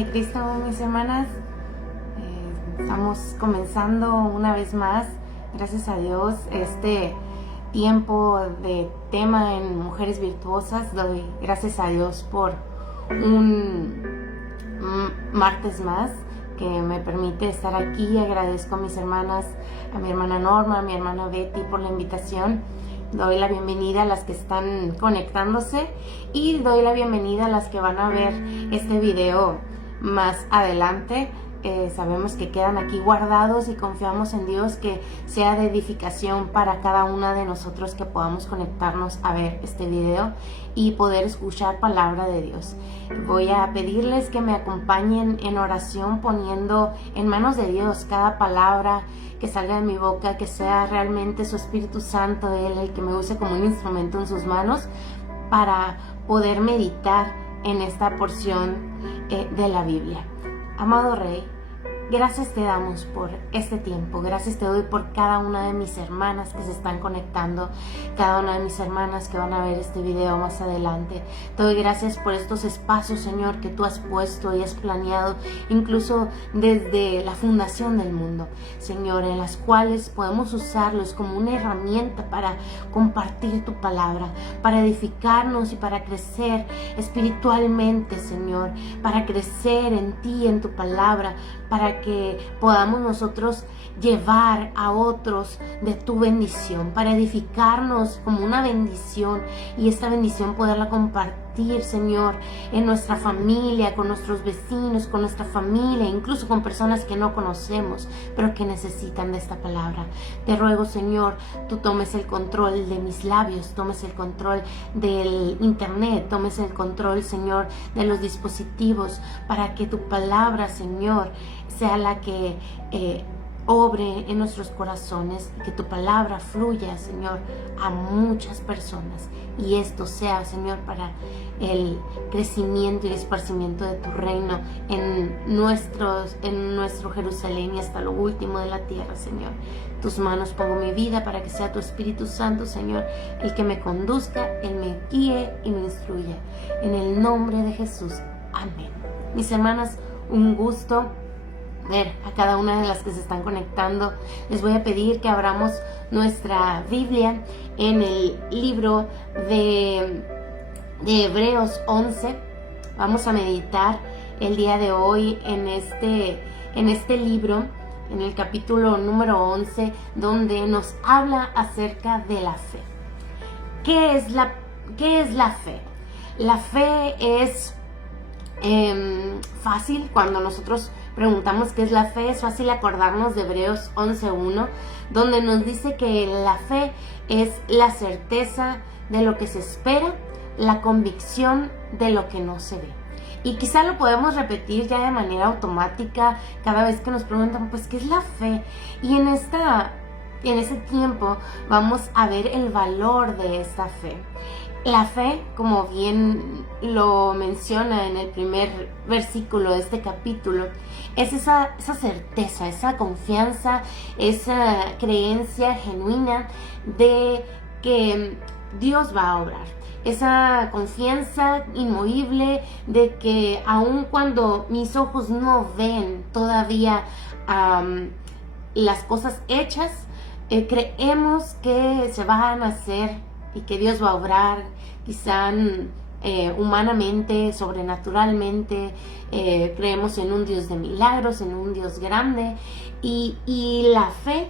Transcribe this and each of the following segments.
de Cristo, mis hermanas. Estamos comenzando una vez más, gracias a Dios, este tiempo de tema en Mujeres Virtuosas. Doy gracias a Dios por un martes más que me permite estar aquí. Agradezco a mis hermanas, a mi hermana Norma, a mi hermana Betty por la invitación. Doy la bienvenida a las que están conectándose y doy la bienvenida a las que van a ver este video más adelante. Sabemos que quedan aquí guardados y confiamos en Dios que sea de edificación para cada una de nosotros, que podamos conectarnos a ver este video y poder escuchar palabra de Dios. Voy a pedirles que me acompañen en oración, poniendo en manos de Dios cada palabra que salga de mi boca, que sea realmente su Espíritu Santo, Él el que me use como un instrumento en sus manos para poder meditar en esta porción de la Biblia. Amado Rey, gracias te damos por este tiempo. Gracias te doy por cada una de mis hermanas que se están conectando, cada una de mis hermanas que van a ver este video más adelante. Te doy gracias por estos espacios, Señor, que tú has puesto y has planeado, incluso desde la fundación del mundo, Señor, en las cuales podemos usarlos como una herramienta para compartir tu palabra, para edificarnos y para crecer espiritualmente, Señor, para crecer en ti, en tu palabra, para que podamos nosotros llevar a otros de tu bendición, para edificarnos como una bendición y esta bendición poderla compartir, Señor, en nuestra familia, con nuestros vecinos, con nuestra familia, incluso con personas que no conocemos, pero que necesitan de esta palabra. Te ruego, Señor, tú tomes el control de mis labios, tomes el control del internet, tomes el control, Señor, de los dispositivos, para que tu palabra, Señor, sea la que obre en nuestros corazones, y que tu palabra fluya, Señor, a muchas personas, y esto sea, Señor, para el crecimiento y esparcimiento de tu reino en nuestro Jerusalén y hasta lo último de la tierra, Señor. Tus manos pongo mi vida para que sea tu Espíritu Santo, Señor, el que me conduzca, el me guíe y me instruya. En el nombre de Jesús. Amén. Mis hermanas, un gusto ver a cada una de las que se están conectando. Les voy a pedir que abramos nuestra Biblia en el libro de Hebreos 11. Vamos a meditar el día de hoy en este libro, en el capítulo número 11, donde nos habla acerca de la fe. ¿Qué es la fe? La fe es fácil. Cuando nosotros preguntamos qué es la fe, es fácil acordarnos de Hebreos 11:1, donde nos dice que la fe es la certeza de lo que se espera, la convicción de lo que no se ve. Y quizá lo podemos repetir ya de manera automática cada vez que nos preguntan, pues, ¿qué es la fe? Y en ese tiempo vamos a ver el valor de esta fe. La fe, como bien lo menciona en el primer versículo de este capítulo, es esa certeza, esa confianza, esa creencia genuina de que Dios va a obrar. Esa confianza inmovible de que aun cuando mis ojos no ven todavía las cosas hechas, creemos que se van a hacer y que Dios va a obrar, quizá humanamente, sobrenaturalmente. Creemos en un Dios de milagros, en un Dios grande, y la fe,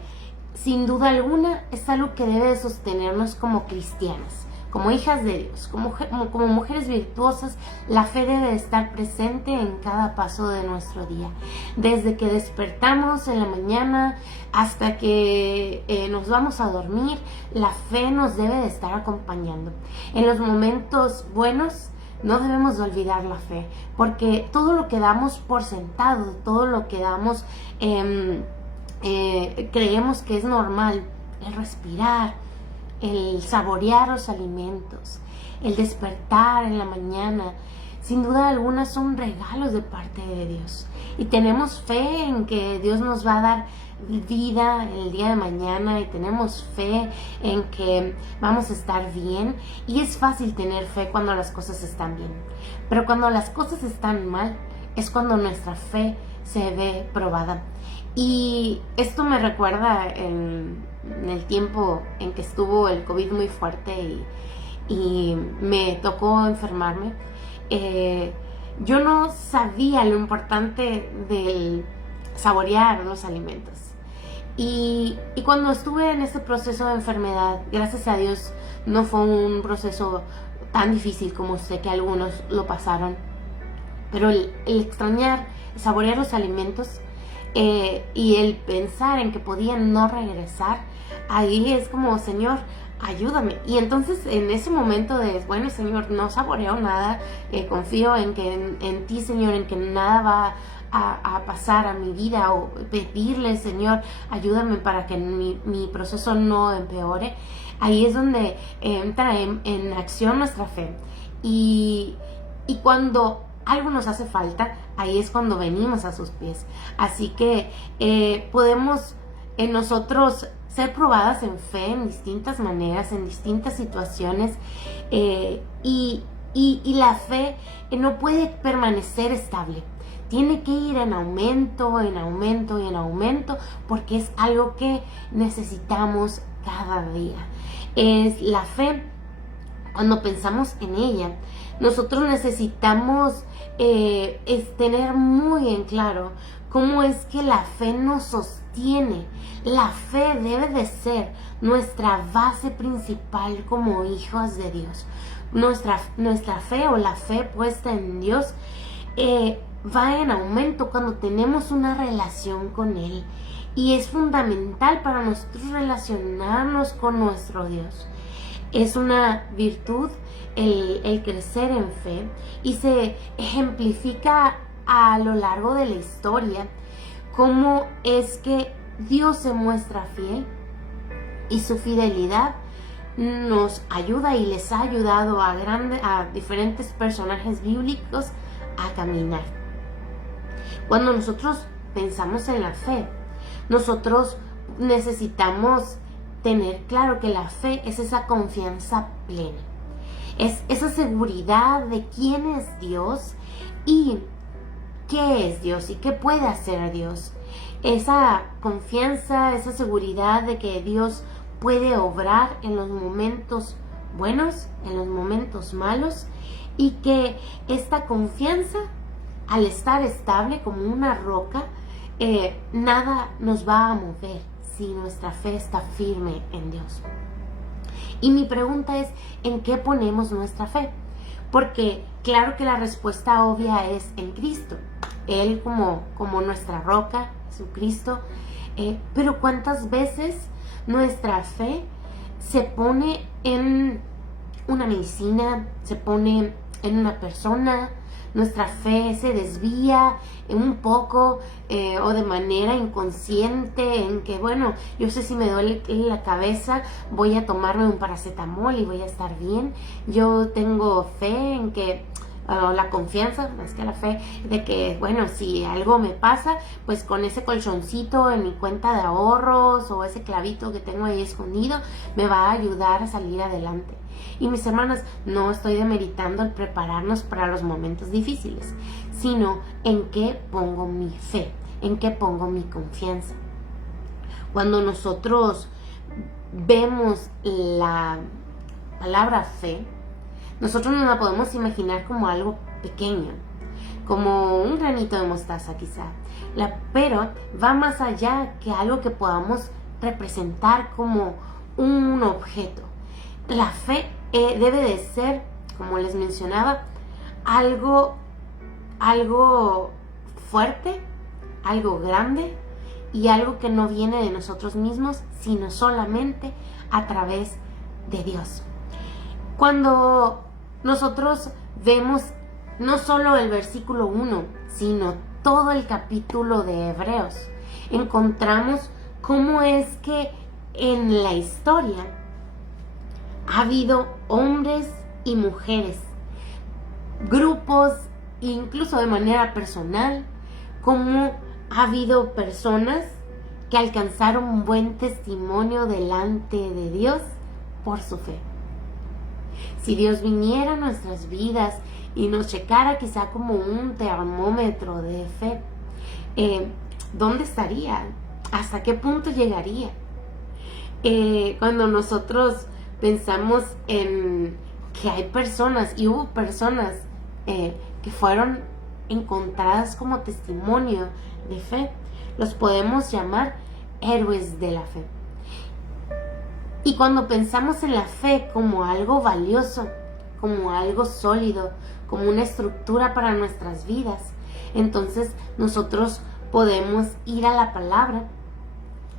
sin duda alguna, es algo que debe de sostenernos como cristianas, como hijas de Dios, como mujeres virtuosas. La fe debe de estar presente en cada paso de nuestro día, desde que despertamos en la mañana hasta que nos vamos a dormir. La fe nos debe de estar acompañando. En los momentos buenos no debemos de olvidar la fe, porque todo lo que damos por sentado, todo lo que damos, creemos que es normal, el respirar, el saborear los alimentos, el despertar en la mañana, sin duda alguna son regalos de parte de Dios. Y tenemos fe en que Dios nos va a dar vida el día de mañana, y tenemos fe en que vamos a estar bien. Y es fácil tener fe cuando las cosas están bien, pero cuando las cosas están mal, es cuando nuestra fe se ve probada. Y esto me recuerda en el tiempo en que estuvo el COVID muy fuerte y me tocó enfermarme. Yo no sabía lo importante del saborear los alimentos. Y cuando estuve en este proceso de enfermedad, gracias a Dios, no fue un proceso tan difícil como sé que algunos lo pasaron. Pero el extrañar, saborear los alimentos y el pensar en que podían no regresar, ahí es como, Señor, ayúdame. Y entonces en ese momento de, bueno, Señor, no saboreo nada, confío en que en ti, Señor, en que nada va a pasar a mi vida, o pedirle, Señor, ayúdame para que mi proceso no empeore. Ahí es donde entra en acción nuestra fe. Y cuando algo nos hace falta, ahí es cuando venimos a sus pies. Así que podemos en nosotros ser probadas en fe en distintas maneras, en distintas situaciones, y la fe no puede permanecer estable. Tiene que ir en aumento, en aumento y en aumento, porque es algo que necesitamos cada día. Es la fe, cuando pensamos en ella, nosotros necesitamos tener muy en claro cómo es que la fe nos sostiene. La fe debe de ser nuestra base principal como hijos de Dios. Nuestra fe, o la fe puesta en Dios, va en aumento cuando tenemos una relación con Él. Y es fundamental para nosotros relacionarnos con nuestro Dios. Es una virtud el crecer en fe, y se ejemplifica a lo largo de la historia cómo es que Dios se muestra fiel, y su fidelidad nos ayuda y les ha ayudado a diferentes personajes bíblicos a caminar. Cuando nosotros pensamos en la fe, nosotros necesitamos tener claro que la fe es esa confianza plena. Es esa seguridad de quién es Dios y qué es Dios y qué puede hacer Dios. Esa confianza, esa seguridad de que Dios puede obrar en los momentos buenos, en los momentos malos, y que esta confianza, al estar estable como una roca, nada nos va a mover si nuestra fe está firme en Dios. Y mi pregunta es, ¿en qué ponemos nuestra fe? Porque claro que la respuesta obvia es en Cristo. Él como nuestra roca, Jesucristo. Pero ¿cuántas veces nuestra fe se pone en una medicina, se pone en una persona? Nuestra fe se desvía un poco o de manera inconsciente en que, bueno, yo sé si me duele la cabeza, voy a tomarme un paracetamol y voy a estar bien. Yo tengo fe en que, la confianza, más que la fe, de que, bueno, si algo me pasa, pues con ese colchoncito en mi cuenta de ahorros o ese clavito que tengo ahí escondido, me va a ayudar a salir adelante. Y mis hermanas, no estoy demeritando el prepararnos para los momentos difíciles, sino en qué pongo mi fe, en qué pongo mi confianza. Cuando nosotros vemos la palabra fe, nosotros no la podemos imaginar como algo pequeño, como un granito de mostaza quizá, pero va más allá que algo que podamos representar como un objeto. La fe debe de ser, como les mencionaba, algo fuerte, algo grande, y algo que no viene de nosotros mismos, sino solamente a través de Dios. Cuando nosotros vemos no solo el versículo 1, sino todo el capítulo de Hebreos, encontramos cómo es que en la historia ha habido hombres y mujeres, grupos, incluso de manera personal, cómo ha habido personas que alcanzaron un buen testimonio delante de Dios por su fe. Si Dios viniera a nuestras vidas y nos checara quizá como un termómetro de fe, ¿dónde estaría? ¿Hasta qué punto llegaría? Cuando nosotros pensamos en que hay personas, y hubo personas que fueron encontradas como testimonio de fe, los podemos llamar héroes de la fe. Y cuando pensamos en la fe como algo valioso, como algo sólido, como una estructura para nuestras vidas, entonces nosotros podemos ir a la palabra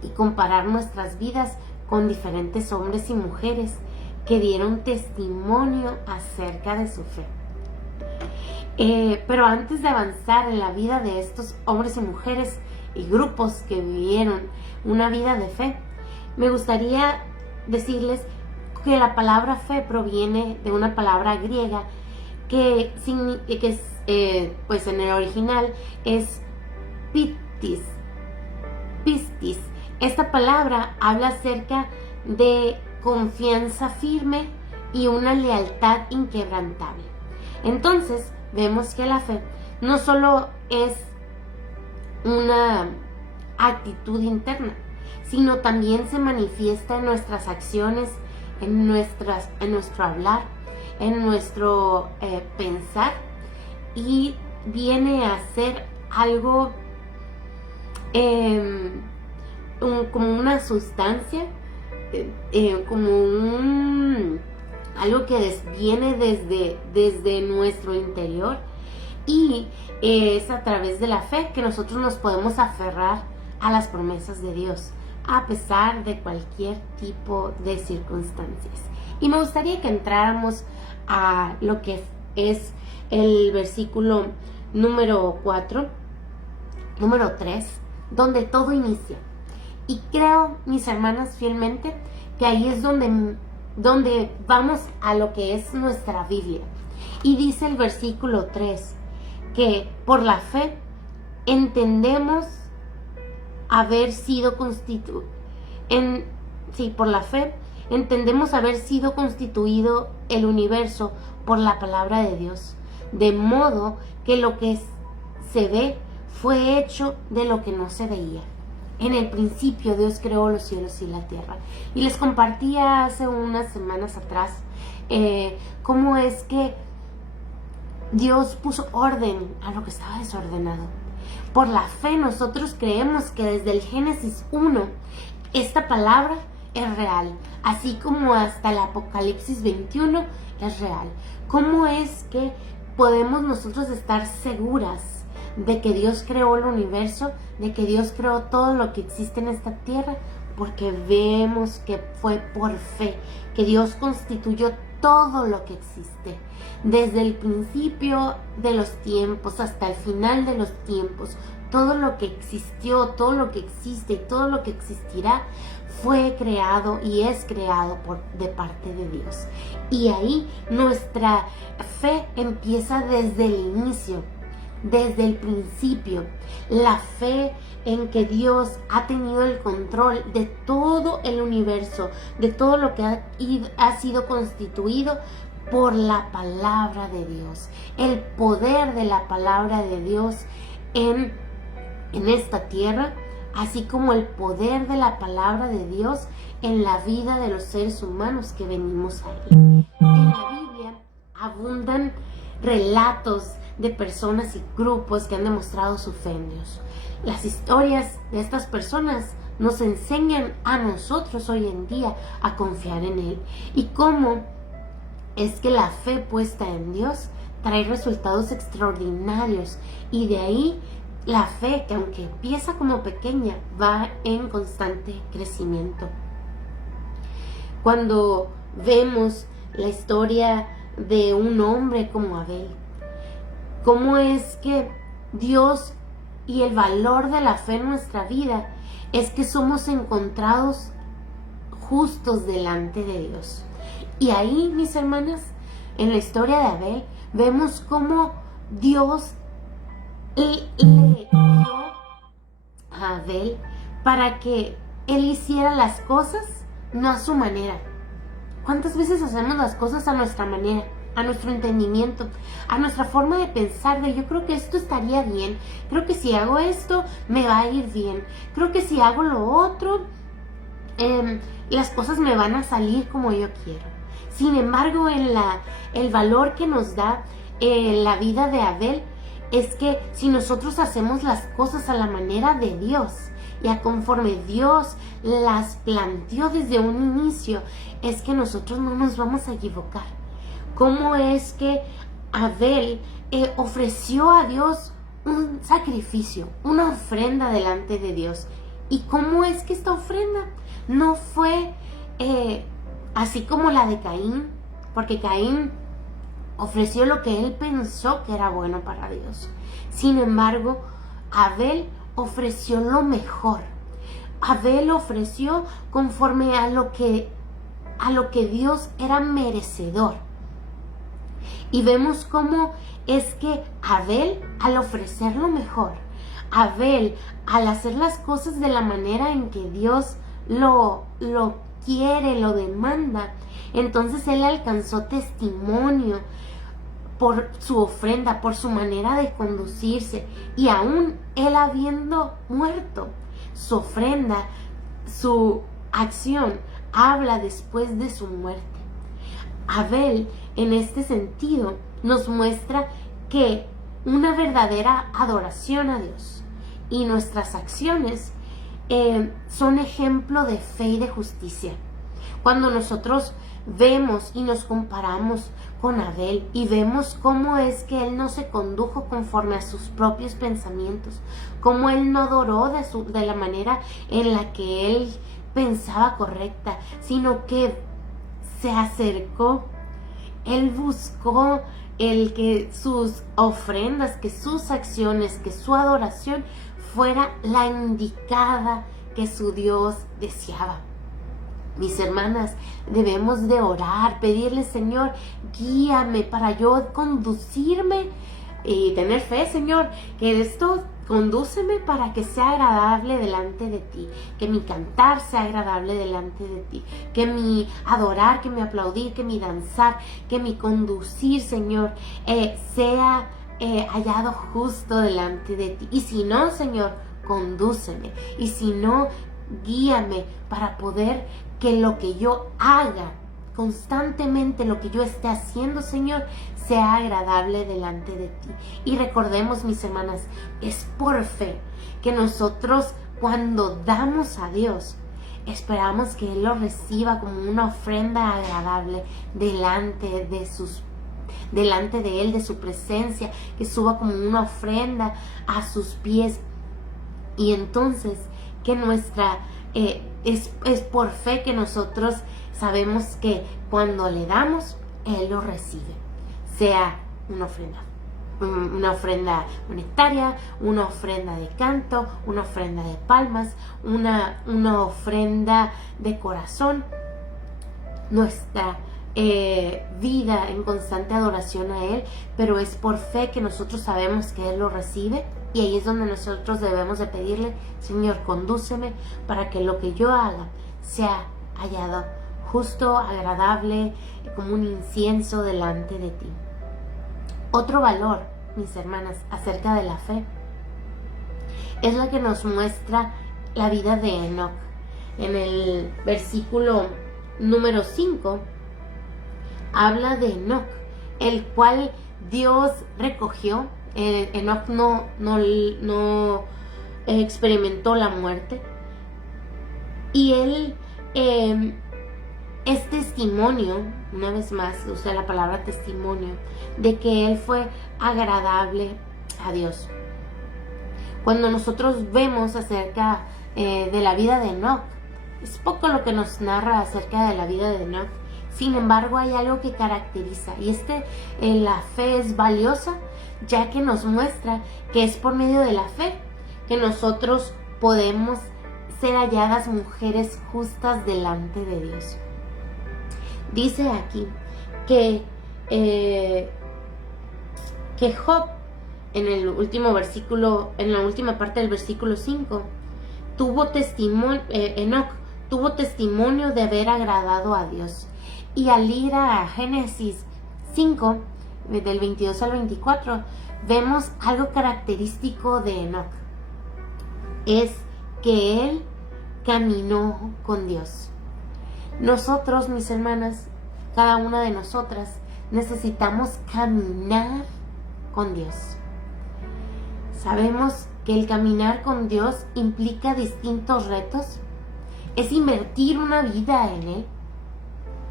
y comparar nuestras vidas con diferentes hombres y mujeres que dieron testimonio acerca de su fe. Pero antes de avanzar en la vida de estos hombres y mujeres y grupos que vivieron una vida de fe, me gustaría decirles que la palabra fe proviene de una palabra griega que pues en el original es pistis. Esta palabra habla acerca de confianza firme y una lealtad inquebrantable. Entonces vemos que la fe no solo es una actitud interna, sino también se manifiesta en nuestras acciones, en nuestro hablar, en nuestro pensar, y viene a ser algo como una sustancia, algo que viene desde nuestro interior, y es a través de la fe que nosotros nos podemos aferrar a las promesas de Dios a pesar de cualquier tipo de circunstancias. Y me gustaría que entráramos a lo que es el versículo número 3, donde todo inicia. Y creo, mis hermanas, fielmente, que ahí es donde vamos a lo que es nuestra Biblia. Y dice el versículo 3, que por la fe entendemos haber sido constituido el universo por la palabra de Dios, de modo que lo que se ve fue hecho de lo que no se veía. En el principio Dios creó los cielos y la tierra. Y les compartía hace unas semanas atrás cómo es que Dios puso orden a lo que estaba desordenado. Por la fe nosotros creemos que desde el Génesis 1 esta palabra es real, así como hasta el Apocalipsis 21 es real. ¿Cómo es que podemos nosotros estar seguras de que Dios creó el universo, de que Dios creó todo lo que existe en esta tierra? Porque vemos que fue por fe, que Dios constituyó todo lo que existe. Desde el principio de los tiempos hasta el final de los tiempos, todo lo que existió, todo lo que existe y todo lo que existirá fue creado y es creado de parte de Dios. Y ahí nuestra fe empieza desde el inicio, desde el principio. La fe en que Dios ha tenido el control de todo el universo, de todo lo que ha sido constituido por la palabra de Dios. El poder de la palabra de Dios en esta tierra, así como el poder de la palabra de Dios en la vida de los seres humanos que venimos a Él. En la Biblia abundan relatos de personas y grupos que han demostrado su fe en Dios. Las historias de estas personas nos enseñan a nosotros hoy en día a confiar en Él, y cómo es que la fe puesta en Dios trae resultados extraordinarios, y de ahí la fe, que aunque empieza como pequeña, va en constante crecimiento. Cuando vemos la historia de un hombre como Abel, cómo es que Dios y el valor de la fe en nuestra vida es que somos encontrados justos delante de Dios. Y ahí, mis hermanas, en la historia de Abel, vemos cómo Dios le dio a Abel para que él hiciera las cosas no a su manera, ¿Cuántas veces hacemos las cosas a nuestra manera, a nuestro entendimiento, a nuestra forma de pensar de yo creo que esto estaría bien, creo que si hago esto me va a ir bien, creo que si hago lo otro las cosas me van a salir como yo quiero? Sin embargo, el valor que nos da la vida de Abel es que si nosotros hacemos las cosas a la manera de Dios y a conforme Dios las planteó desde un inicio, es que nosotros no nos vamos a equivocar. ¿Cómo es que Abel ofreció a Dios un sacrificio, una ofrenda delante de Dios? ¿Y cómo es que esta ofrenda no fue así como la de Caín? Porque Caín ofreció lo que él pensó que era bueno para Dios. Sin embargo, Abel ofreció lo mejor. Abel ofreció conforme a lo que Dios era merecedor. Y vemos cómo es que Abel, al ofrecer lo mejor, Abel, al hacer las cosas de la manera en que Dios lo quiere, lo demanda, entonces él alcanzó testimonio por su ofrenda, por su manera de conducirse, y aún él habiendo muerto, su ofrenda, su acción habla después de su muerte. Abel, en este sentido, nos muestra que una verdadera adoración a Dios y nuestras acciones son ejemplo de fe y de justicia. Cuando nosotros vemos y nos comparamos con Abel y vemos cómo es que él no se condujo conforme a sus propios pensamientos, cómo él no adoró de la manera en la que él pensaba correcta, sino que se acercó, él buscó el que sus ofrendas, que sus acciones, que su adoración fuera la indicada que su Dios deseaba. Mis hermanas, debemos de orar, pedirle, Señor, guíame para yo conducirme y tener fe, Señor, que esto condúceme para que sea agradable delante de ti, que mi cantar sea agradable delante de ti, que mi adorar, que mi aplaudir, que mi danzar, que mi conducir, Señor, sea hallado justo delante de ti. Y si no, Señor, condúceme. Y si no, guíame para poder que lo que yo haga constantemente, lo que yo esté haciendo, Señor, sea agradable delante de ti. Y recordemos, mis hermanas, es por fe que nosotros cuando damos a Dios, esperamos que Él lo reciba como una ofrenda agradable delante de Él, de su presencia, que suba como una ofrenda a sus pies. Y entonces que nuestra es por fe que nosotros sabemos que cuando le damos, Él lo recibe, sea una ofrenda monetaria, una ofrenda de canto, una ofrenda de palmas, una ofrenda de corazón. Nuestra vida en constante adoración a Él, pero es por fe que nosotros sabemos que Él lo recibe. Y ahí es donde nosotros debemos de pedirle, Señor, condúceme para que lo que yo haga sea hallado justo, agradable, como un incienso delante de ti. Otro valor, mis hermanas, acerca de la fe, es la que nos muestra la vida de Enoc. En el versículo número 5, habla de Enoc, el cual Dios recogió. Enoc no experimentó la muerte, y él es testimonio, una vez más usa la palabra testimonio, de que él fue agradable a Dios. Cuando nosotros vemos acerca de la vida de Enoc, es poco lo que nos narra acerca de la vida de Enoc. Sin embargo, hay algo que caracteriza, y la fe es valiosa, ya que nos muestra que es por medio de la fe que nosotros podemos ser halladas mujeres justas delante de Dios. Dice aquí que Job, en el último versículo, en la última parte del versículo 5, Enoc tuvo testimonio de haber agradado a Dios. Y al ir a Génesis 5, del 22 al 24, vemos algo característico de Enoc. Es que él caminó con Dios. Nosotros, mis hermanas, cada una de nosotras, necesitamos caminar con Dios. Sabemos que el caminar con Dios implica distintos retos. Es invertir una vida en Él.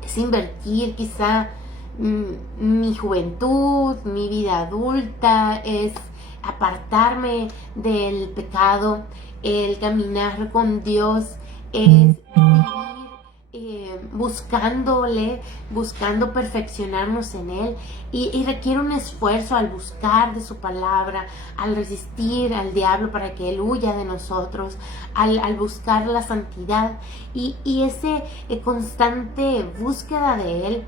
Es invertir quizá mi juventud, mi vida adulta, es apartarme del pecado. El caminar con Dios es vivir buscando perfeccionarnos en Él, y requiere un esfuerzo al buscar de su palabra, al resistir al diablo para que Él huya de nosotros, al buscar la santidad y ese constante búsqueda de Él.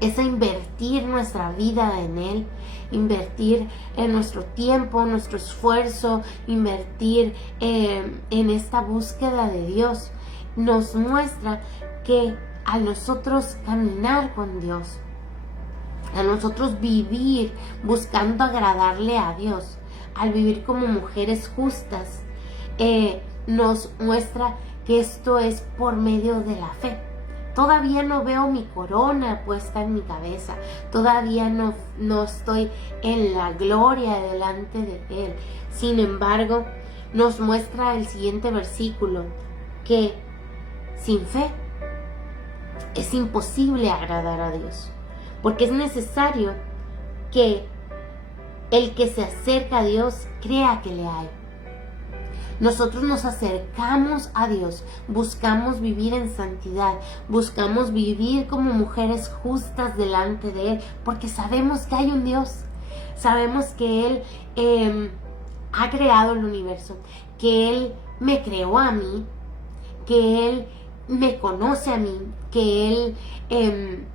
Es a invertir nuestra vida en Él, invertir en nuestro tiempo, nuestro esfuerzo, invertir en esta búsqueda de Dios. Nos muestra que al nosotros caminar con Dios, a nosotros vivir buscando agradarle a Dios, al vivir como mujeres justas, nos muestra que esto es por medio de la fe. Todavía no veo mi corona puesta en mi cabeza. Todavía no estoy en la gloria delante de Él. Sin embargo, nos muestra el siguiente versículo que sin fe es imposible agradar a Dios, porque es necesario que el que se acerca a Dios crea que le hay. Nosotros nos acercamos a Dios, buscamos vivir en santidad, buscamos vivir como mujeres justas delante de Él, porque sabemos que hay un Dios, sabemos que Él ha creado el universo, que Él me creó a mí, que Él me conoce a mí, que Él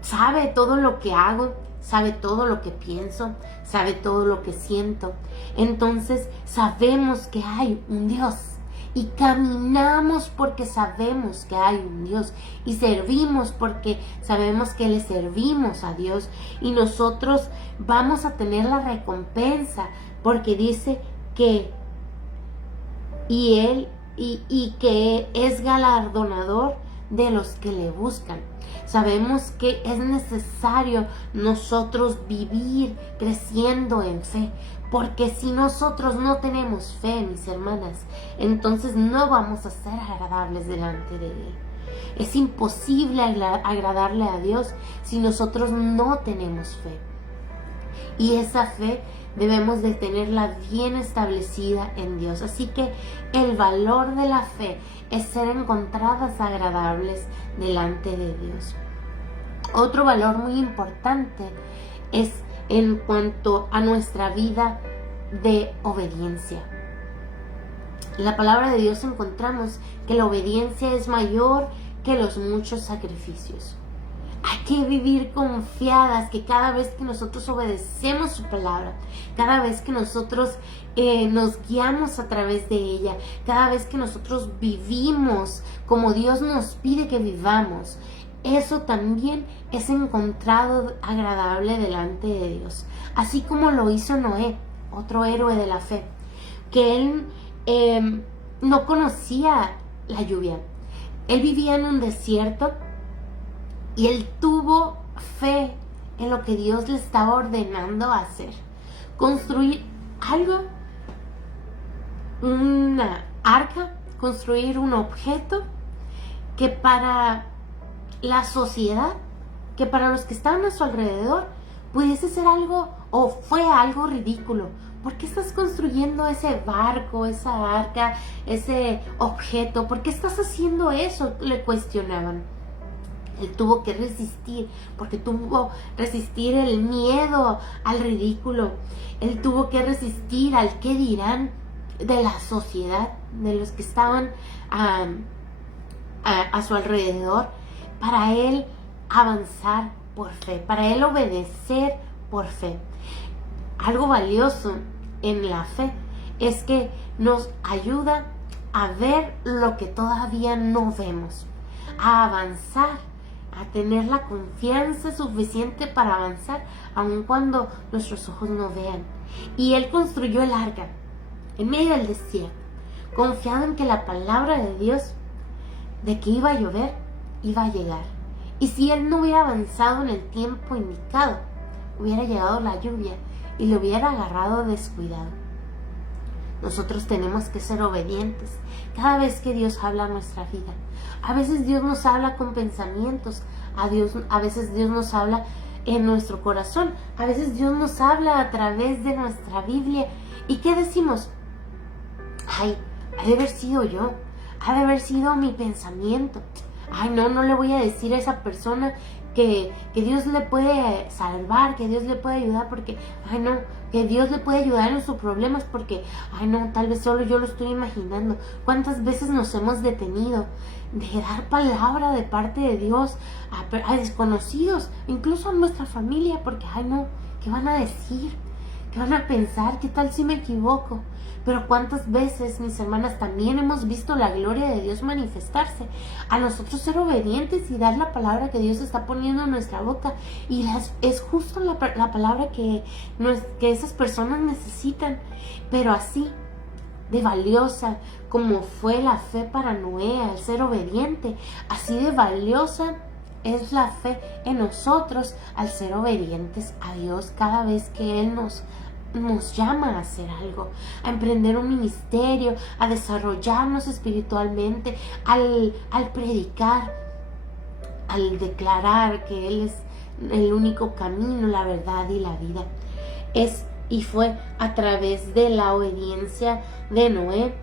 sabe todo lo que hago, sabe todo lo que pienso, sabe todo lo que siento. Entonces sabemos que hay un Dios y caminamos porque sabemos que hay un Dios, y servimos porque sabemos que le servimos a Dios, y nosotros vamos a tener la recompensa, porque dice que que es galardonador de los que le buscan. Sabemos que es necesario nosotros vivir creciendo en fe, porque si nosotros no tenemos fe, mis hermanas, entonces no vamos a ser agradables delante de Él. Es imposible agradarle a Dios si nosotros no tenemos fe. Y esa fe debemos de tenerla bien establecida en Dios. Así que el valor de la fe es ser encontradas agradables delante de Dios. Otro valor muy importante es en cuanto a nuestra vida de obediencia. En la palabra de Dios encontramos que la obediencia es mayor que los muchos sacrificios. Hay que vivir confiadas que cada vez que nosotros obedecemos su palabra, cada vez que nosotros nos guiamos a través de ella, cada vez que nosotros vivimos como Dios nos pide que vivamos, eso también es encontrado agradable delante de Dios. Así como lo hizo Noé, otro héroe de la fe, que él no conocía la lluvia. Él vivía en un desierto y él tuvo fe en lo que Dios le estaba ordenando hacer. Construir algo, una arca, construir un objeto que para la sociedad, que para los que estaban a su alrededor, pudiese ser algo o fue algo ridículo. ¿Por qué estás construyendo ese barco, esa arca, ese objeto? ¿Por qué estás haciendo eso?, le cuestionaban. Él tuvo que resistir, porque tuvo que resistir el miedo al ridículo. Él tuvo que resistir al qué dirán de la sociedad, de los que estaban a su alrededor, para él avanzar por fe, para él obedecer por fe. Algo valioso en la fe es que nos ayuda a ver lo que todavía no vemos, a avanzar a tener la confianza suficiente para avanzar, aun cuando nuestros ojos no vean. Y Él construyó el arca en medio del desierto, confiado en que la palabra de Dios de que iba a llover, iba a llegar. Y si Él no hubiera avanzado en el tiempo indicado, hubiera llegado la lluvia y lo hubiera agarrado descuidado. Nosotros tenemos que ser obedientes cada vez que Dios habla a nuestra vida. A veces Dios nos habla con pensamientos, a veces Dios nos habla en nuestro corazón, a veces Dios nos habla a través de nuestra Biblia. ¿Y qué decimos? Ay, ha de haber sido yo, ha de haber sido mi pensamiento. Ay, no le voy a decir a esa persona que Dios le puede salvar, que Dios le puede ayudar, porque, ay no, que Dios le puede ayudar en sus problemas, porque, ay no, tal vez solo yo lo estoy imaginando. ¿Cuántas veces nos hemos detenido de dar palabra de parte de Dios a desconocidos, incluso a nuestra familia, porque, ay no, ¿qué van a decir? ¿Qué van a pensar? ¿Qué tal si me equivoco? Pero cuántas veces, mis hermanas, también hemos visto la gloria de Dios manifestarse. A nosotros ser obedientes y dar la palabra que Dios está poniendo en nuestra boca. Y es justo la palabra que esas personas necesitan. Pero así de valiosa como fue la fe para Noé al ser obediente, así de valiosa es la fe en nosotros al ser obedientes a Dios cada vez que Él nos llama a hacer algo, a emprender un ministerio, a desarrollarnos espiritualmente, al predicar, al declarar que Él es el único camino, la verdad y la vida. Y fue a través de la obediencia de Noé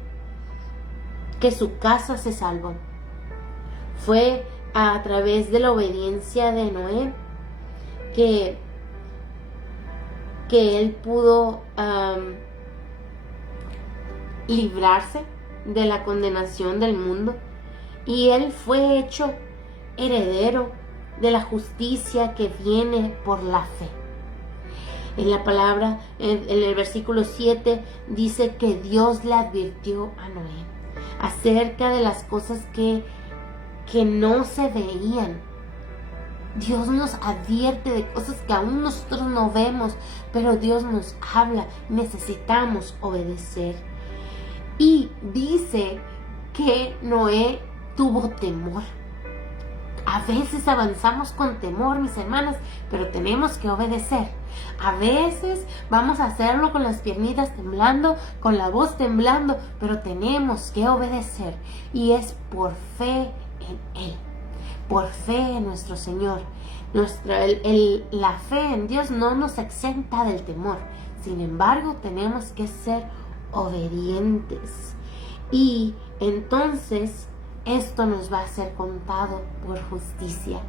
que su casa se salvó. Fue a través de la obediencia de Noé que él pudo librarse de la condenación del mundo, y él fue hecho heredero de la justicia que viene por la fe. En la palabra, en el versículo 7, dice que Dios le advirtió a Noé acerca de las cosas que no se veían. Dios nos advierte de cosas que aún nosotros no vemos, pero Dios nos habla. Necesitamos obedecer. Y dice que Noé tuvo temor. A veces avanzamos con temor, mis hermanas, pero tenemos que obedecer. A veces vamos a hacerlo con las piernitas temblando, con la voz temblando, pero tenemos que obedecer. Y es por fe en Él. Por fe en nuestro Señor. La fe en Dios no nos exenta del temor. Sin embargo, tenemos que ser obedientes. Y entonces esto nos va a ser contado por justicia.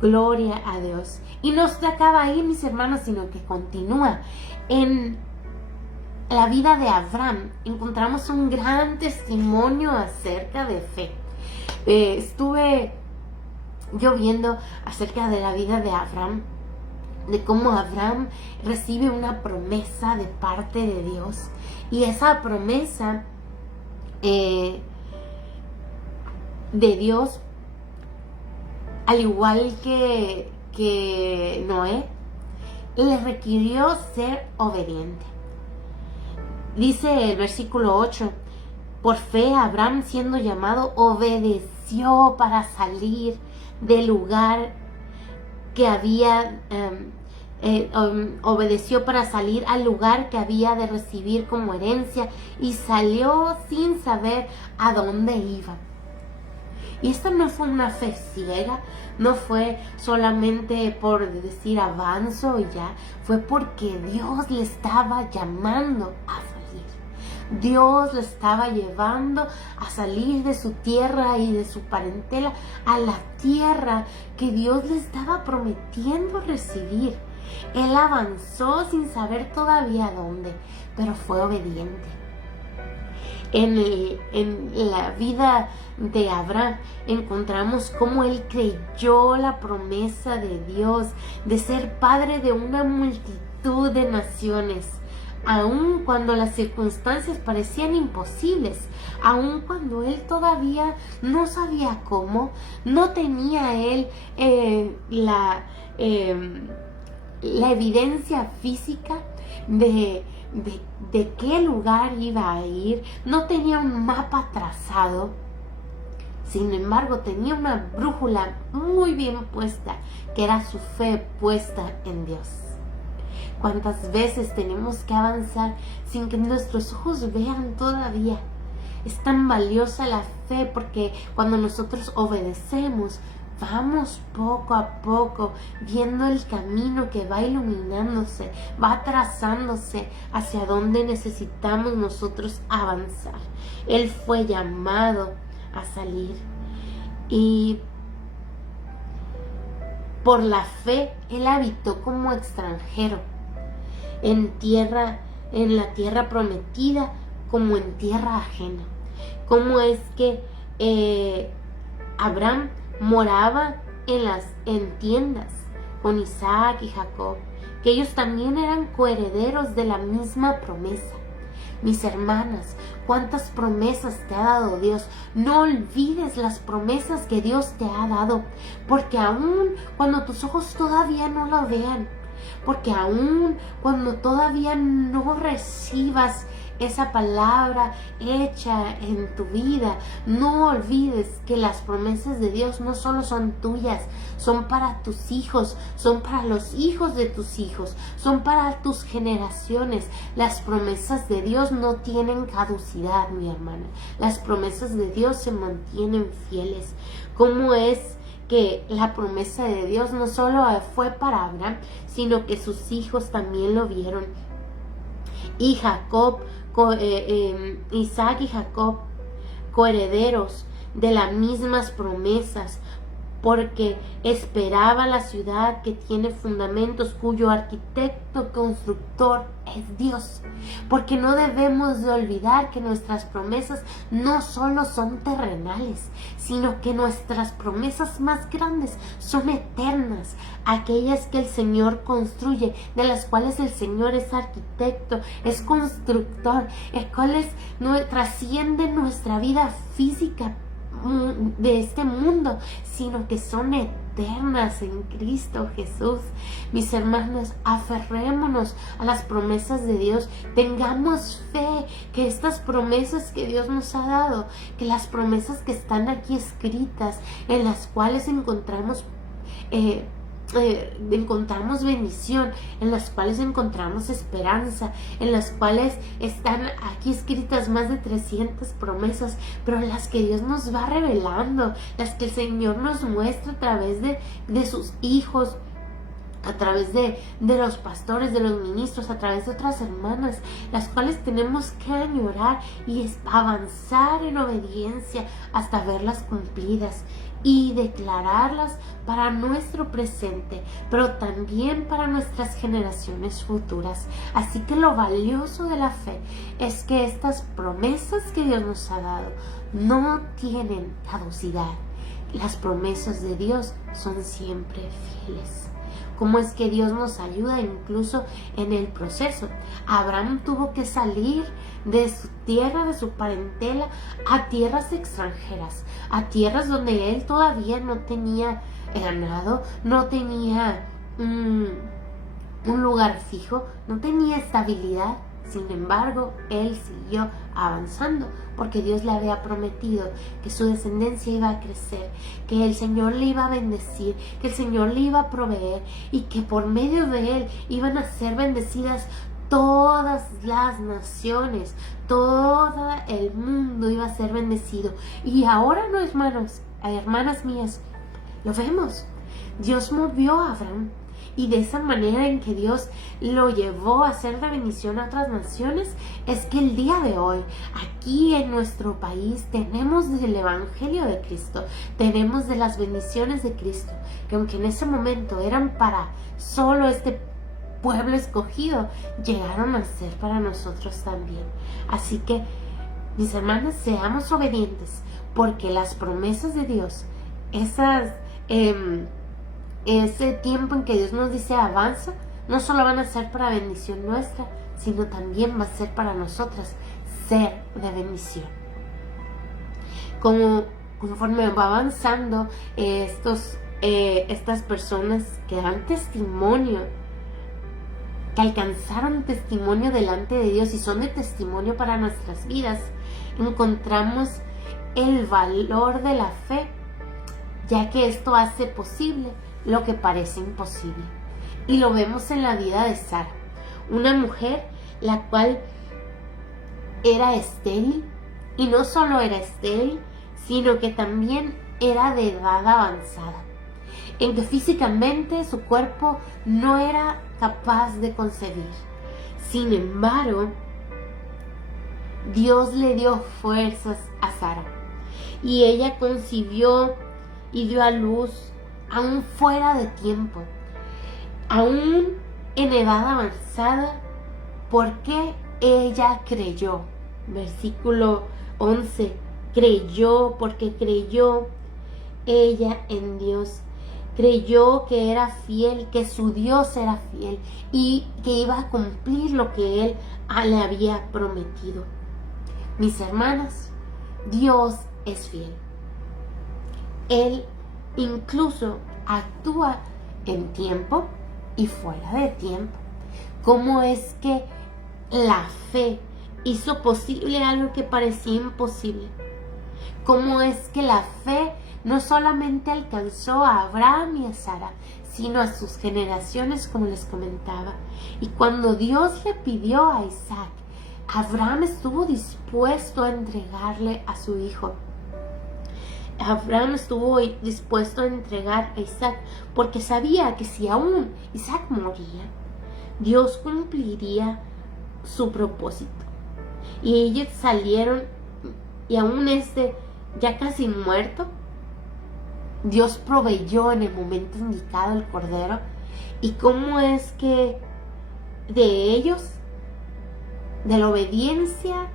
Gloria a Dios. Y no se acaba ahí, mis hermanos, sino que continúa. En la vida de Abraham encontramos un gran testimonio acerca de fe. Estuve yo viendo acerca de la vida de Abraham, de cómo Abraham recibe una promesa de parte de Dios, y esa promesa de Dios, al igual que Noé, le requirió ser obediente. Dice el versículo 8: por fe Abraham, siendo llamado, obedeció para salir del lugar que había obedeció para salir al lugar que había de recibir como herencia, y salió sin saber a dónde iba. Y esta no fue una fe ciega, no fue solamente por decir avanzo y ya, fue porque Dios le estaba llamando a salir. Dios le estaba llevando a salir de su tierra y de su parentela a la tierra que Dios le estaba prometiendo recibir. Él avanzó sin saber todavía dónde, pero fue obediente. En la vida de Abraham encontramos cómo él creyó la promesa de Dios de ser padre de una multitud de naciones. aun cuando las circunstancias parecían imposibles, aun cuando él todavía no sabía cómo, no tenía él la evidencia física de qué lugar iba a ir, no tenía un mapa trazado. Sin embargo, tenía una brújula muy bien puesta, que era su fe puesta en Dios. ¿Cuántas veces tenemos que avanzar sin que nuestros ojos vean todavía? Es tan valiosa la fe porque cuando nosotros obedecemos, vamos poco a poco viendo el camino que va iluminándose, va trazándose hacia donde necesitamos nosotros avanzar. Él fue llamado a salir y por la fe él habitó como extranjero en la tierra prometida como en tierra ajena. ¿Cómo es que Abraham moraba en tiendas con Isaac y Jacob, que ellos también eran coherederos de la misma promesa? Mis hermanas, ¿cuántas promesas te ha dado Dios? No olvides las promesas que Dios te ha dado, porque aún cuando tus ojos todavía no lo vean, porque aún cuando todavía no recibas esa palabra hecha en tu vida, no olvides que las promesas de Dios no solo son tuyas, son para tus hijos, son para los hijos de tus hijos, son para tus generaciones. Las promesas de Dios no tienen caducidad, mi hermana. Las promesas de Dios se mantienen fieles. ¿Cómo es que la promesa de Dios no solo fue para Abraham, sino que sus hijos también lo vieron? Y Isaac y Jacob, coherederos de las mismas promesas, porque esperaba la ciudad que tiene fundamentos, cuyo arquitecto constructor es Dios. Porque no debemos de olvidar que nuestras promesas no solo son terrenales, sino que nuestras promesas más grandes son eternas, aquellas que el Señor construye, de las cuales el Señor es arquitecto, es constructor, las cuales trascienden nuestra vida física de este mundo, sino que son eternas en Cristo Jesús. Mis hermanos, aferrémonos a las promesas de Dios, tengamos fe que estas promesas que Dios nos ha dado, que las promesas que están aquí escritas, en las cuales encontramos bendición, en las cuales encontramos esperanza, en las cuales están aquí escritas más de 300 promesas, pero las que Dios nos va revelando, las que el Señor nos muestra a través de sus hijos, a través de los pastores, de los ministros, a través de otras hermanas, las cuales tenemos que añorar y avanzar en obediencia hasta verlas cumplidas y declararlas para nuestro presente, pero también para nuestras generaciones futuras. Así que lo valioso de la fe es que estas promesas que Dios nos ha dado no tienen caducidad. Las promesas de Dios son siempre fieles. ¿Cómo es que Dios nos ayuda incluso en el proceso? Abraham tuvo que salir de su tierra, de su parentela, a tierras extranjeras, a tierras donde él todavía no tenía ganado, no tenía un lugar fijo, no tenía estabilidad. Sin embargo, él siguió avanzando porque Dios le había prometido que su descendencia iba a crecer, que el Señor le iba a bendecir, que el Señor le iba a proveer y que por medio de él iban a ser bendecidas todas las naciones, todo el mundo iba a ser bendecido. Y ahora, no, hermanas mías, lo vemos. Dios movió a Abraham. Y de esa manera en que Dios lo llevó a ser de bendición a otras naciones, es que el día de hoy, aquí en nuestro país, tenemos del Evangelio de Cristo, tenemos de las bendiciones de Cristo, que aunque en ese momento eran para solo este pueblo escogido, llegaron a ser para nosotros también. Así que, mis hermanas, seamos obedientes, porque las promesas de Dios, ese tiempo en que Dios nos dice avanza, no solo van a ser para bendición nuestra, sino también va a ser para nosotras ser de bendición. Conforme va avanzando estas personas que dan testimonio, que alcanzaron testimonio delante de Dios y son de testimonio para nuestras vidas, encontramos el valor de la fe, ya que esto hace posible lo que parece imposible. Y lo vemos en la vida de Sara, una mujer la cual era estéril, y no solo era estéril, sino que también era de edad avanzada, en que físicamente su cuerpo no era capaz de concebir. Sin embargo, Dios le dio fuerzas a Sara, y ella concibió y dio a luz aún fuera de tiempo, aún en edad avanzada, porque ella creyó. Versículo 11, creyó porque creyó ella en Dios. Creyó que era fiel, que su Dios era fiel y que iba a cumplir lo que Él le había prometido. Mis hermanas, Dios es fiel. Él incluso actúa en tiempo y fuera de tiempo. ¿Cómo es que la fe hizo posible algo que parecía imposible? ¿Cómo es que la fe no solamente alcanzó a Abraham y a Sara, sino a sus generaciones, como les comentaba? Y cuando Dios le pidió a Isaac, Abraham estuvo dispuesto a entregarle a su hijo. Abraham estuvo dispuesto a entregar a Isaac porque sabía que si aún Isaac moría, Dios cumpliría su propósito. Y ellos salieron, y aún ya casi muerto, Dios proveyó en el momento indicado el cordero. ¿Y cómo es que de ellos, de la obediencia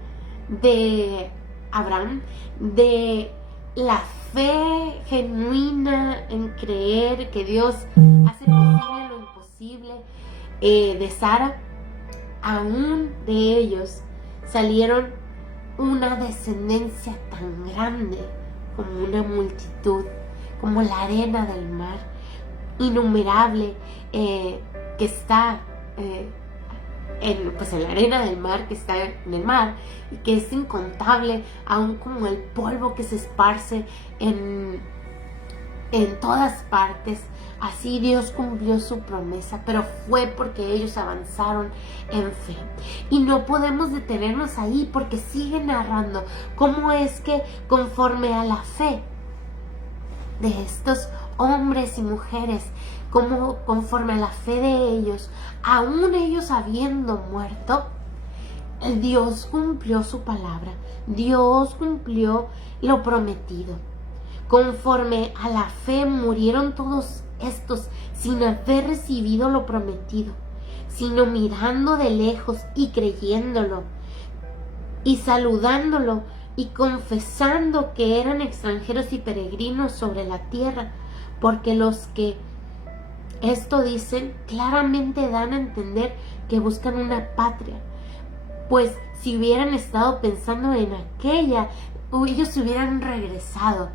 de Abraham, de la fe genuina en creer que Dios hace posible lo imposible, de Sara, aún de ellos salieron una descendencia tan grande como una multitud, como la arena del mar, innumerable, que está en la arena del mar, que está en el mar, y que es incontable, aún como el polvo que se esparce en todas partes. Así Dios cumplió su promesa, pero fue porque ellos avanzaron en fe. Y no podemos detenernos ahí, porque sigue narrando cómo es que conforme a la fe de estos hombres y mujeres, como conforme a la fe de ellos, aún ellos habiendo muerto, Dios cumplió su palabra, Dios cumplió lo prometido. Conforme a la fe murieron todos estos sin haber recibido lo prometido, sino mirando de lejos y creyéndolo, y saludándolo y confesando que eran extranjeros y peregrinos sobre la tierra, porque los que esto dicen claramente dan a entender que buscan una patria, pues si hubieran estado pensando en aquella, ellos se hubieran regresado.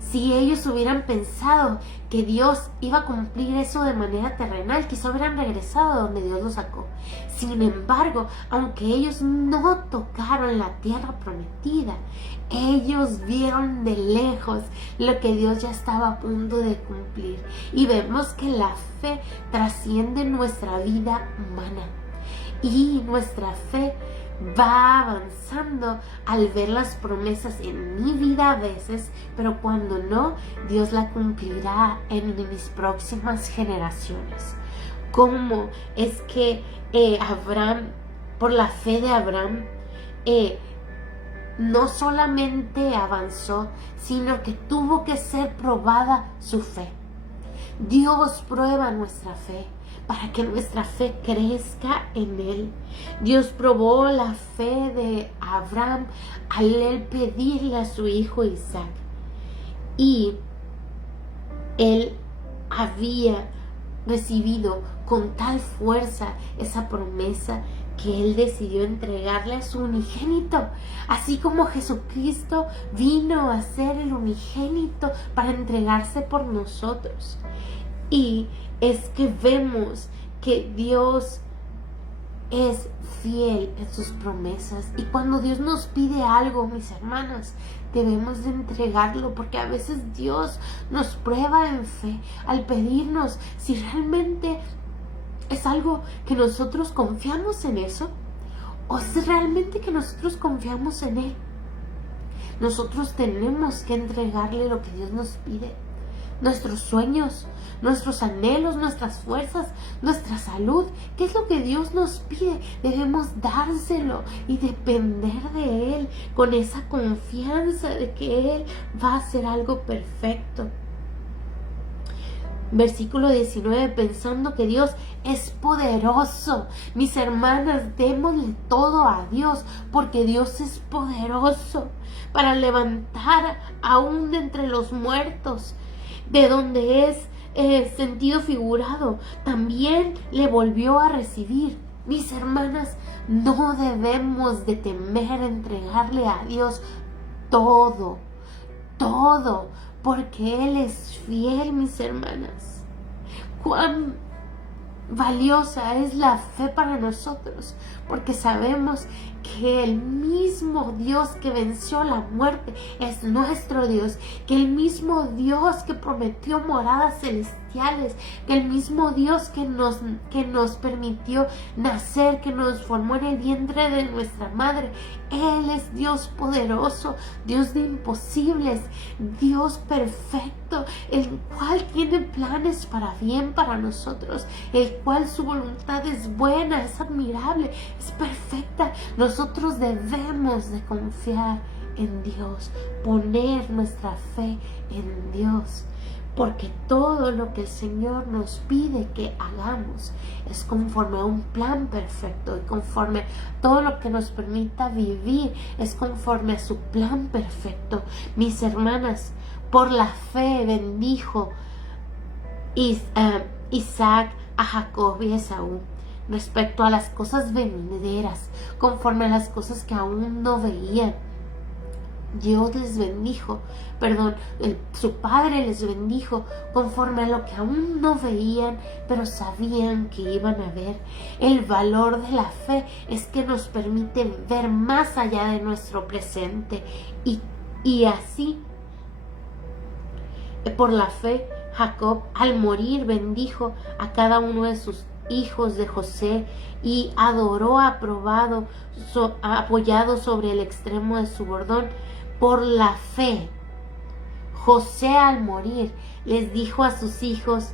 Si ellos hubieran pensado que Dios iba a cumplir eso de manera terrenal, quizá hubieran regresado a donde Dios los sacó. Sin embargo, aunque ellos no tocaron la tierra prometida, ellos vieron de lejos lo que Dios ya estaba a punto de cumplir. Y vemos que la fe trasciende nuestra vida humana. Y nuestra fe va avanzando al ver las promesas en mi vida a veces, pero cuando no, Dios la cumplirá en mis próximas generaciones. ¿Cómo es que Abraham, por la fe de Abraham, no solamente avanzó, sino que tuvo que ser probada su fe? Dios prueba nuestra fe para que nuestra fe crezca en Él. Dios probó la fe de Abraham al él pedirle a su hijo Isaac. Y él había recibido con tal fuerza esa promesa que Él decidió entregarle a su unigénito, así como Jesucristo vino a ser el unigénito para entregarse por nosotros. Y es que vemos que Dios es fiel en sus promesas, y cuando Dios nos pide algo, mis hermanas, debemos de entregarlo, porque a veces Dios nos prueba en fe al pedirnos si realmente es algo que nosotros confiamos en eso, o si realmente que nosotros confiamos en Él. Nosotros tenemos que entregarle lo que Dios nos pide, nuestros sueños, nuestros anhelos, nuestras fuerzas, nuestra salud. ¿Qué es lo que Dios nos pide? Debemos dárselo y depender de Él con esa confianza de que Él va a hacer algo perfecto. Versículo 19, pensando que Dios es poderoso. Mis hermanas, démosle todo a Dios, porque Dios es poderoso para levantar aún de entre los muertos, de donde es sentido figurado, también le volvió a recibir. Mis hermanas, no debemos de temer entregarle a Dios todo, porque Él es fiel, mis hermanas. Cuán valiosa es la fe para nosotros, porque sabemos que el mismo Dios que venció la muerte es nuestro Dios, que el mismo Dios que prometió moradas celestiales, que el mismo Dios que nos permitió nacer, que nos formó en el vientre de nuestra madre, Él es Dios poderoso, Dios de imposibles, Dios perfecto, el cual tiene planes para bien para nosotros, el cual su voluntad es buena, es admirable, es perfecta. Nosotros debemos de confiar en Dios, poner nuestra fe en Dios, porque todo lo que el Señor nos pide que hagamos es conforme a un plan perfecto, y conforme todo lo que nos permita vivir es conforme a su plan perfecto. Mis hermanas, por la fe bendijo Isaac a Jacob y a Esaú respecto a las cosas venideras, conforme a las cosas que aún no veían. Dios les bendijo, su padre les bendijo conforme a lo que aún no veían, pero sabían que iban a ver. El valor de la fe es que nos permite ver más allá de nuestro presente, y así, por la fe, Jacob al morir bendijo a cada uno de sus hijos de José y adoró apoyado sobre el extremo de su bordón. Por la fe, José al morir les dijo a sus hijos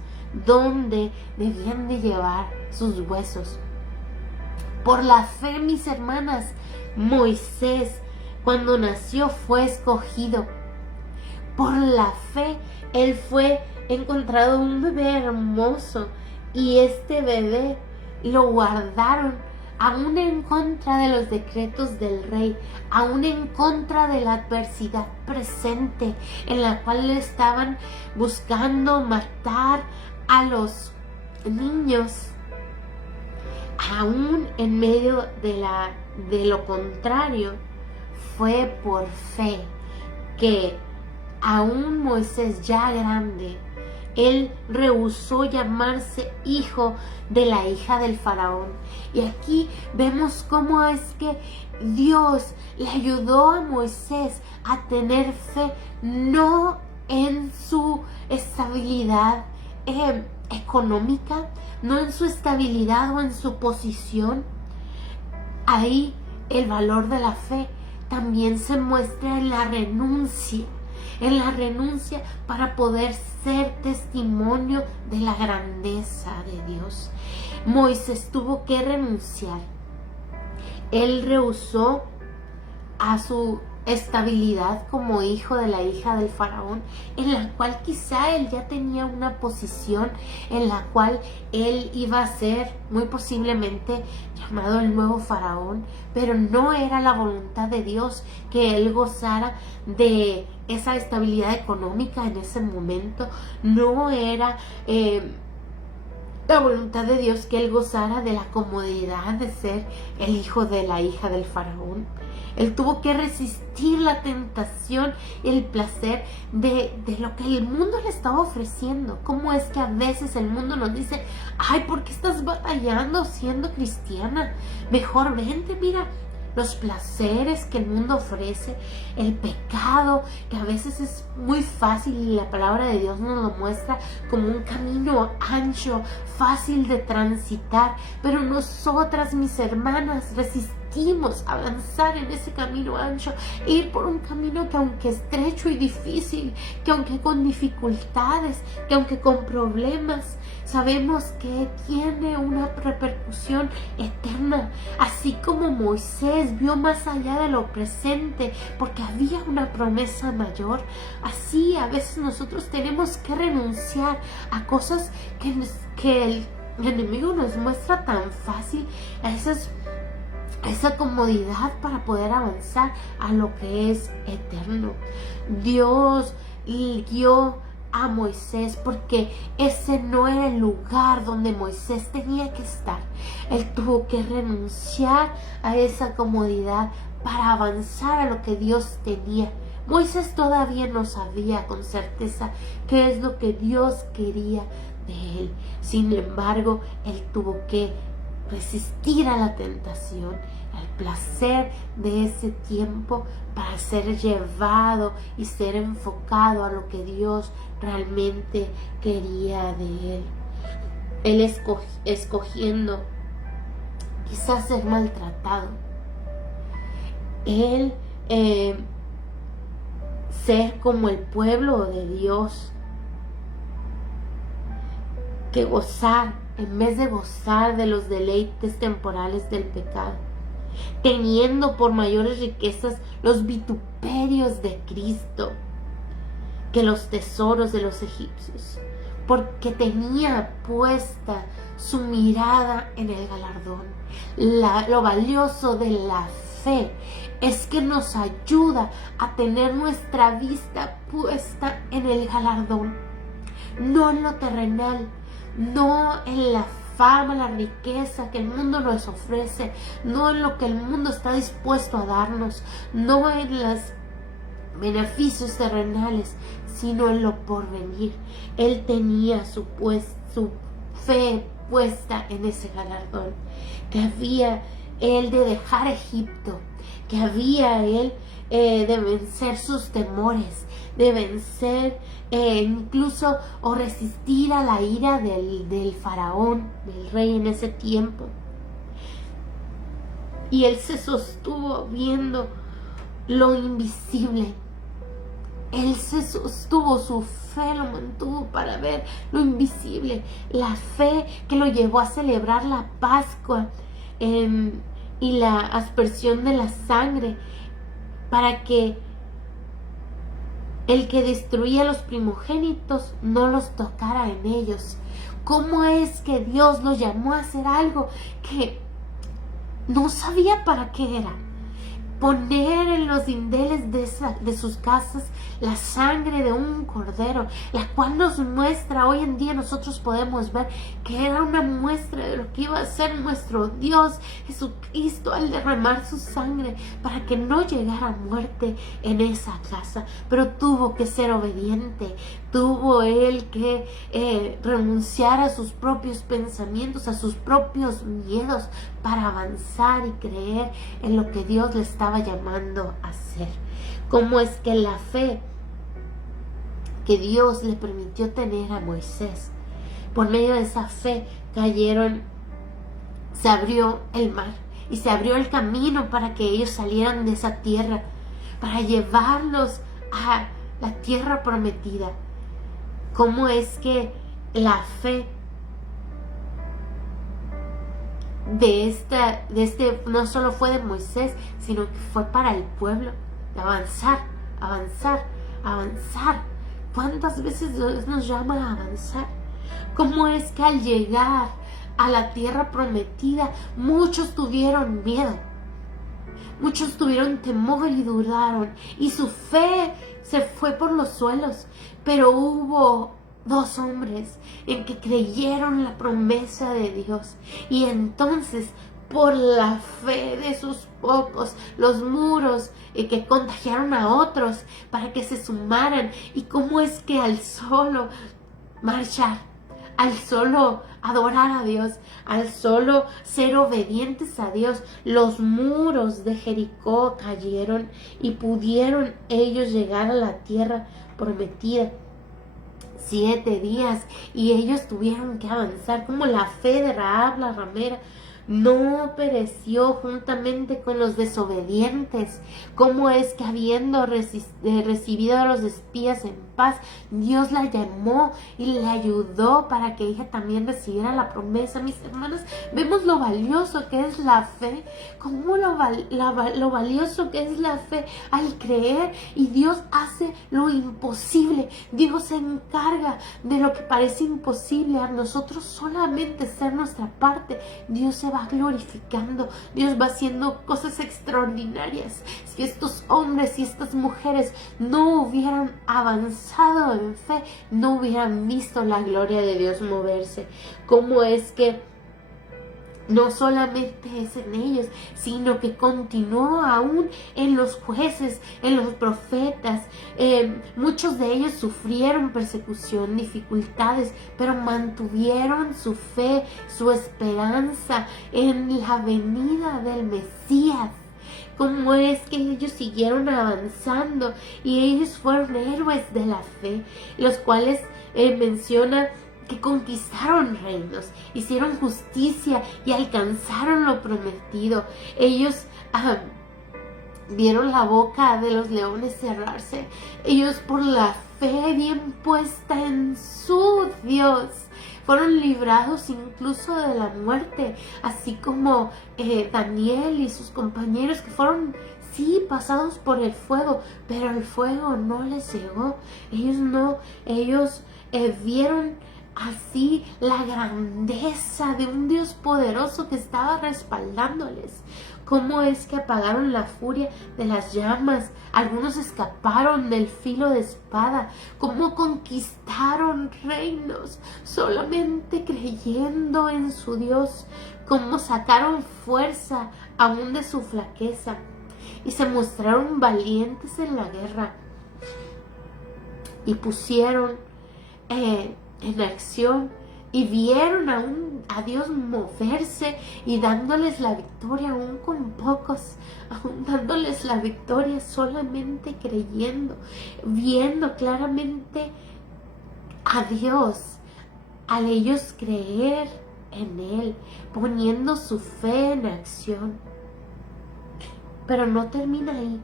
dónde debían de llevar sus huesos. Por la fe, mis hermanas, Moisés, cuando nació, fue escogido. Por la fe, él fue encontrado un bebé hermoso, y este bebé lo guardaron aún en contra de los decretos del rey, aún en contra de la adversidad presente en la cual estaban buscando matar a los niños. Aún en medio de lo contrario, fue por fe que aún Moisés, ya grande, él rehusó llamarse hijo de la hija del faraón. Y aquí vemos cómo es que Dios le ayudó a Moisés a tener fe, no en su estabilidad económica, no en su estabilidad o en su posición. Ahí el valor de la fe también se muestra en la renuncia para poder ser testimonio de la grandeza de Dios. Moisés tuvo que renunciar. Él rehusó a su estabilidad como hijo de la hija del faraón, en la cual quizá él ya tenía una posición en la cual él iba a ser muy posiblemente llamado el nuevo faraón, pero no era la voluntad de Dios que él gozara de esa estabilidad económica en ese momento. No era la voluntad de Dios que él gozara de la comodidad de ser el hijo de la hija del faraón. Él tuvo que resistir la tentación y el placer de lo que el mundo le estaba ofreciendo. ¿Cómo es que a veces el mundo nos dice, ay, ¿por qué estás batallando siendo cristiana? Mejor vente, mira, los placeres que el mundo ofrece, el pecado, que a veces es muy fácil y la palabra de Dios nos lo muestra como un camino ancho, fácil de transitar, pero nosotras, mis hermanas, resistimos avanzar en ese camino ancho, ir por un camino que aunque estrecho y difícil, que aunque con dificultades, que aunque con problemas, sabemos que tiene una repercusión eterna. Así como Moisés vio más allá de lo presente porque había una promesa mayor, así a veces nosotros tenemos que renunciar a cosas que el enemigo nos muestra tan fácil, a esa comodidad para poder avanzar a lo que es eterno. Dios guió a Moisés porque ese no era el lugar donde Moisés tenía que estar. Él tuvo que renunciar a esa comodidad para avanzar a lo que Dios tenía. Moisés todavía no sabía con certeza qué es lo que Dios quería de él. Sin embargo, él tuvo que resistir a la tentación, al placer de ese tiempo para ser llevado y ser enfocado a lo que Dios realmente quería de él. Él escogiendo quizás ser maltratado, él ser como el pueblo de Dios, que gozar en vez de gozar de los deleites temporales del pecado, teniendo por mayores riquezas los vituperios de Cristo que los tesoros de los egipcios, porque tenía puesta su mirada en el galardón. Lo valioso de la fe es que nos ayuda a tener nuestra vista puesta en el galardón, no en lo terrenal, no en la fama, la riqueza que el mundo nos ofrece, no en lo que el mundo está dispuesto a darnos, no en los beneficios terrenales, sino en lo porvenir. Él tenía su fe puesta en ese galardón, que había él de dejar Egipto, que había él de vencer sus temores, de vencer incluso o resistir a la ira del faraón, del rey en ese tiempo. Y él se sostuvo viendo lo invisible. Él se sostuvo, su fe lo mantuvo para ver lo invisible. La fe que lo llevó a celebrar la Pascua y la aspersión de la sangre, para que el que destruía los primogénitos no los tocara en ellos. ¿Cómo es que Dios los llamó a hacer algo que no sabía para qué era? Poner en los dinteles de sus casas la sangre de un cordero, la cual nos muestra, hoy en día nosotros podemos ver que era una muestra de lo que iba a ser nuestro Dios Jesucristo al derramar su sangre para que no llegara muerte en esa casa. Pero tuvo que ser obediente, tuvo él que renunciar a sus propios pensamientos, a sus propios miedos, para avanzar y creer en lo que Dios le estaba llamando a hacer. ¿Cómo es que la fe que Dios le permitió tener a Moisés, por medio de esa fe se abrió el mar y se abrió el camino para que ellos salieran de esa tierra, para llevarlos a la tierra prometida? ¿Cómo es que la fe de no solo fue de Moisés, sino que fue para el pueblo, de avanzar? ¿Cuántas veces Dios nos llama a avanzar? ¿Cómo es que al llegar a la tierra prometida muchos tuvieron miedo, muchos tuvieron temor y dudaron, y su fe se fue por los suelos? Pero hubo 2 hombres en que creyeron la promesa de Dios, y entonces por la fe de sus pocos, los muros que contagiaron a otros para que se sumaran. Y cómo es que al solo marchar, al solo adorar a Dios, al solo ser obedientes a Dios, los muros de Jericó cayeron y pudieron ellos llegar a la tierra prometida. 7 días y ellos tuvieron que avanzar. Como la fe de Rahab la ramera no pereció juntamente con los desobedientes. Cómo es que habiendo recibido a los espías en paz, Dios la llamó y le ayudó para que ella también recibiera la promesa. Mis hermanas, vemos lo valioso que es la fe, como lo valioso que es la fe al creer, y Dios hace lo imposible. Dios se encarga de lo que parece imposible. A nosotros solamente hacer nuestra parte, Dios se va glorificando, Dios va haciendo cosas extraordinarias. Si estos hombres y estas mujeres no hubieran avanzado en fe, no hubieran visto la gloria de Dios moverse. Cómo es que no solamente es en ellos, sino que continuó aún en los jueces, en los profetas. Muchos de ellos sufrieron persecución, dificultades, pero mantuvieron su fe, su esperanza en la venida del Mesías. Cómo es que ellos siguieron avanzando y ellos fueron héroes de la fe, los cuales menciona que conquistaron reinos, hicieron justicia y alcanzaron lo prometido. Ellos vieron la boca de los leones cerrarse. Ellos, por la fe bien puesta en su Dios, fueron librados incluso de la muerte, así como Daniel y sus compañeros, que fueron pasados por el fuego, pero el fuego no les llegó. Ellos vieron así la grandeza de un Dios poderoso que estaba respaldándoles. Cómo es que apagaron la furia de las llamas. Algunos escaparon del filo de espada. Cómo conquistaron reinos solamente creyendo en su Dios. Cómo sacaron fuerza aún de su flaqueza y se mostraron valientes en la guerra y pusieron en acción y vieron a Dios moverse y dándoles la victoria aún con pocos, aún dándoles la victoria solamente creyendo, viendo claramente a Dios al ellos creer en Él, poniendo su fe en acción. Pero no termina ahí,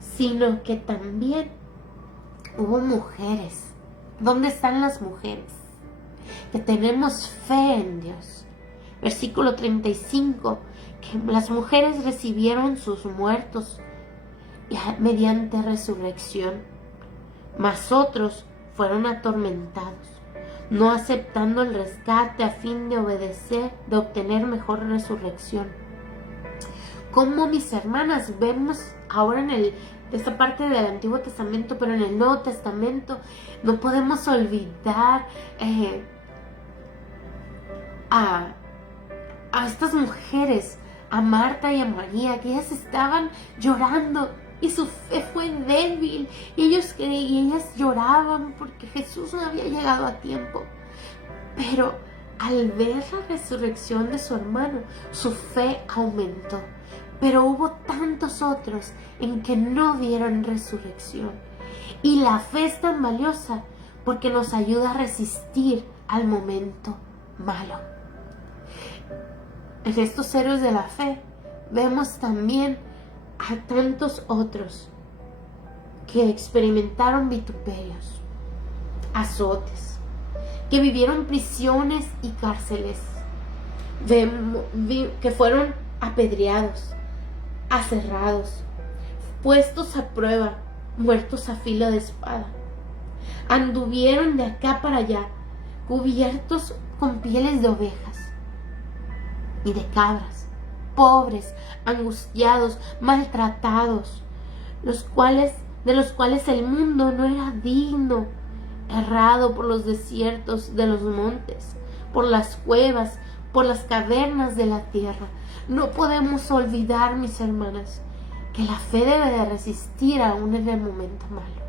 sino que también hubo mujeres. ¿Dónde están las mujeres? Que tenemos fe en Dios. Versículo 35, que las mujeres recibieron sus muertos mediante resurrección, mas otros fueron atormentados, no aceptando el rescate a fin de obedecer, de obtener mejor resurrección. Como, mis hermanas, vemos ahora en esta parte del Antiguo Testamento, pero en el Nuevo Testamento no podemos olvidar a estas mujeres, a Marta y a María, que ellas estaban llorando y su fe fue débil y ellas lloraban porque Jesús no había llegado a tiempo. Pero al ver la resurrección de su hermano, su fe aumentó. Pero hubo tantos otros en que no vieron resurrección. Y la fe es tan valiosa porque nos ayuda a resistir al momento malo. En estos héroes de la fe vemos también a tantos otros que experimentaron vituperios, azotes, que vivieron prisiones y cárceles, que fueron apedreados, aserrados, puestos a prueba, muertos a filo de espada. Anduvieron de acá para allá, cubiertos con pieles de ovejas y de cabras, pobres, angustiados, maltratados, de los cuales el mundo no era digno errado por los desiertos de los montes, por las cuevas, por las cavernas de la tierra. No podemos olvidar, mis hermanas, que la fe debe de resistir aún en el momento malo.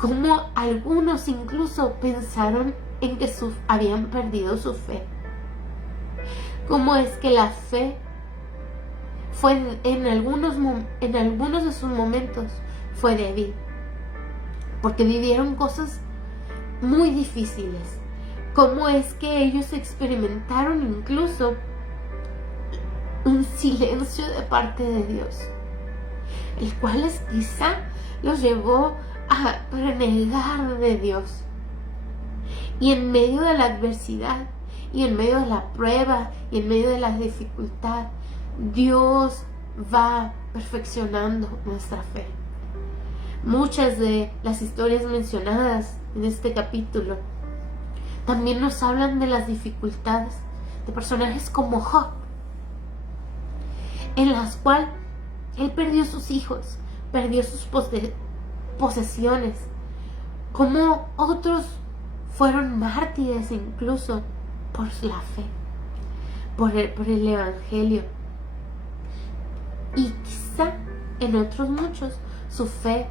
Como algunos incluso pensaron en que habían perdido su fe. Cómo es que la fe fue en algunos de sus momentos fue débil, porque vivieron cosas muy difíciles. Cómo es que ellos experimentaron incluso un silencio de parte de Dios, el cual quizá los llevó a renegar de Dios. Y en medio de la adversidad, y en medio de la prueba, y en medio de la dificultad, Dios va perfeccionando nuestra fe. Muchas de las historias mencionadas en este capítulo también nos hablan de las dificultades de personajes como Job, en las cuales él perdió sus hijos, perdió sus posesiones, como otros fueron mártires incluso por la fe, por el evangelio. Y quizá en otros muchos su fe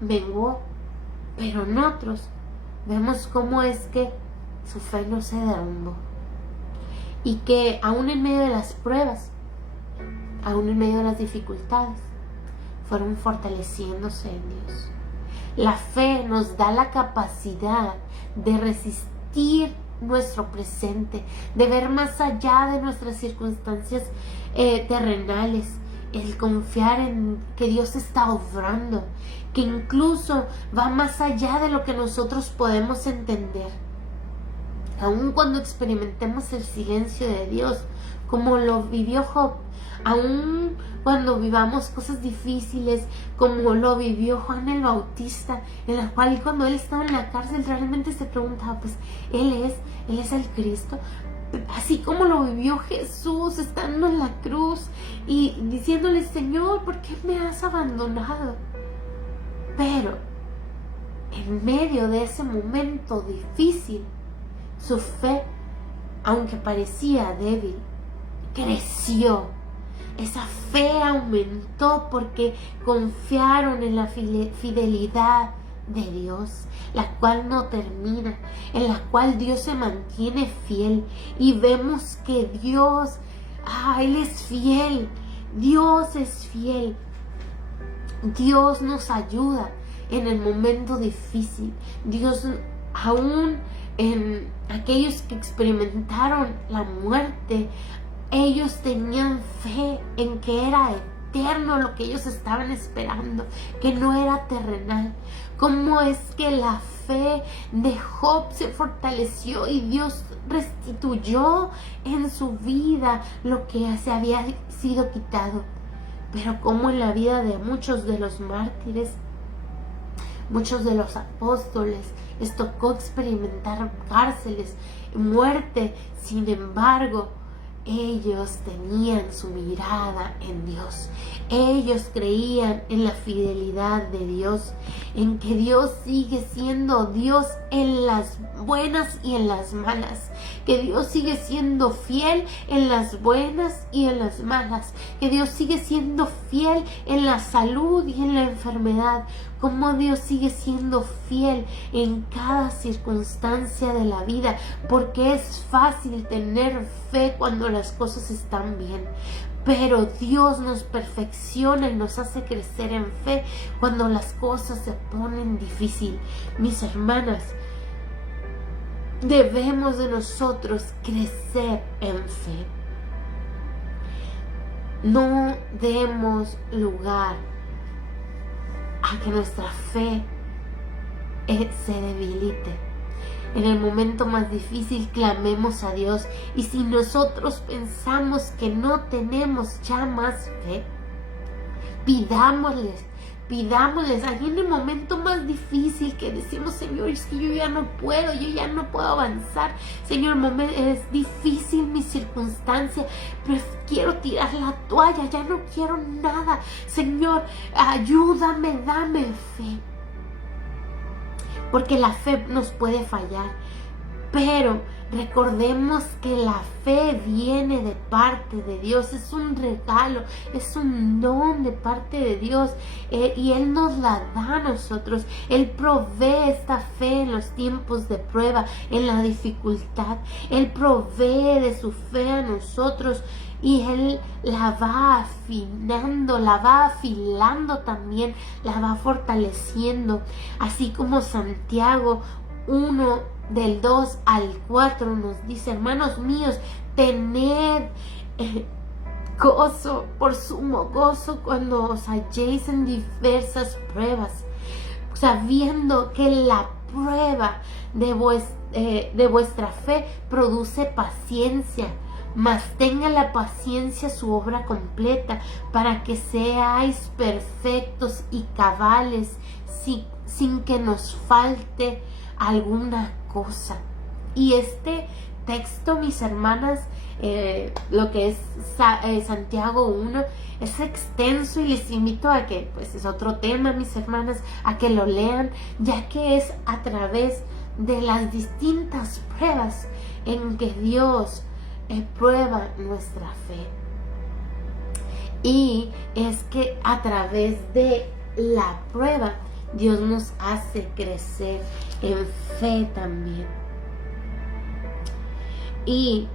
menguó, pero en otros vemos cómo es que su fe no se derrumbó, y que aún en medio de las pruebas, aún en medio de las dificultades, fueron fortaleciéndose en Dios. La fe nos da la capacidad de resistir nuestro presente, de ver más allá de nuestras circunstancias terrenales, el confiar en que Dios está obrando, que incluso va más allá de lo que nosotros podemos entender. Aun cuando experimentemos el silencio de Dios, como lo vivió Job, aun cuando vivamos cosas difíciles, como lo vivió Juan el Bautista, en la cual cuando él estaba en la cárcel realmente se preguntaba, pues, ¿él es el Cristo? Así como lo vivió Jesús estando en la cruz y diciéndole, Señor, ¿por qué me has abandonado? Pero en medio de ese momento difícil, su fe, aunque parecía débil, creció. Esa fe aumentó porque confiaron en la fidelidad de Dios, la cual no termina, en la cual Dios se mantiene fiel. Y vemos que Dios, Él es fiel. Dios es fiel. Dios nos ayuda en el momento difícil. Dios, aún en aquellos que experimentaron la muerte, ellos tenían fe en que era eterno lo que ellos estaban esperando, que no era terrenal. ¿Cómo es que la fe de Job se fortaleció y Dios restituyó en su vida lo que se había sido quitado? Pero como en la vida de muchos de los mártires, muchos de los apóstoles, les tocó experimentar cárceles, muerte. Sin embargo, ellos tenían su mirada en Dios. Ellos creían en la fidelidad de Dios, en que Dios sigue siendo Dios en las buenas y en las malas, que Dios sigue siendo fiel en las buenas y en las malas, que Dios sigue siendo fiel en la salud y en la enfermedad, como Dios sigue siendo fiel en cada circunstancia de la vida, porque es fácil tener fe cuando las cosas están bien, pero Dios nos perfecciona y nos hace crecer en fe cuando las cosas se ponen difíciles. Mis hermanas, debemos de nosotros crecer en fe. No demos lugar a que nuestra fe se debilite. En el momento más difícil clamemos a Dios, y si nosotros pensamos que no tenemos ya más fe, pidámosles, ahí en el momento más difícil que decimos, Señor, es que yo ya no puedo avanzar, Señor, es difícil mi circunstancia, pero quiero tirar la toalla, ya no quiero nada, Señor, ayúdame, dame fe. porque la fe nos puede fallar, pero recordemos que la fe viene de parte de Dios, es un regalo, es un don de parte de Dios, y Él nos la da a nosotros. Él provee esta fe en los tiempos de prueba, en la dificultad. Él provee de su fe a nosotros y Él la va afinando, la va afilando también, la va fortaleciendo, así como Santiago 1 del 2 al 4 nos dice: hermanos míos, tened gozo, por sumo gozo, cuando os halléis en diversas pruebas, sabiendo que la prueba de vuestra fe produce paciencia. Mas tenga la paciencia su obra completa, para que seáis perfectos y cabales, sin que nos falte alguna cosa. Y este texto, mis hermanas, lo que es Santiago 1, es extenso, y les invito a que, pues es otro tema, mis hermanas, a que lo lean, ya que es a través de las distintas pruebas en que Dios prueba nuestra fe. Y es que a través de la prueba Dios nos hace crecer en fe también. Y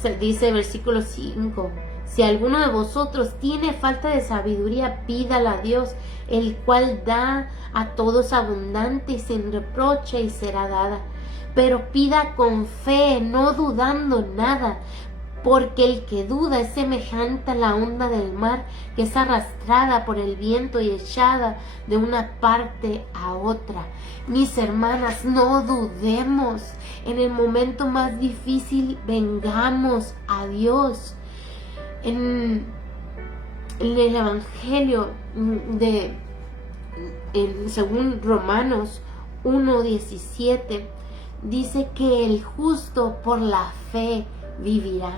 se dice versículo 5: si alguno de vosotros tiene falta de sabiduría, pídala a Dios, el cual da a todos abundante y sin reproche, y será dada. Pero pida con fe, no dudando nada, porque el que duda es semejante a la onda del mar, que es arrastrada por el viento y echada de una parte a otra. Mis hermanas, no dudemos. En el momento más difícil, vengamos a Dios. En el Evangelio según Romanos 1:17, dice que el justo por la fe vivirá.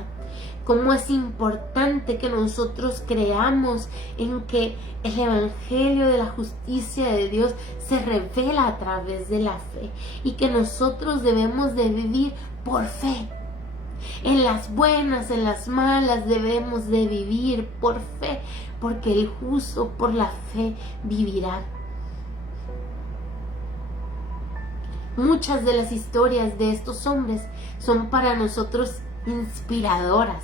Cómo es importante que nosotros creamos en que el Evangelio de la justicia de Dios se revela a través de la fe, y que nosotros debemos de vivir por fe. En las buenas, en las malas, debemos de vivir por fe, porque el justo por la fe vivirá. Muchas de las historias de estos hombres son para nosotros inspiradoras.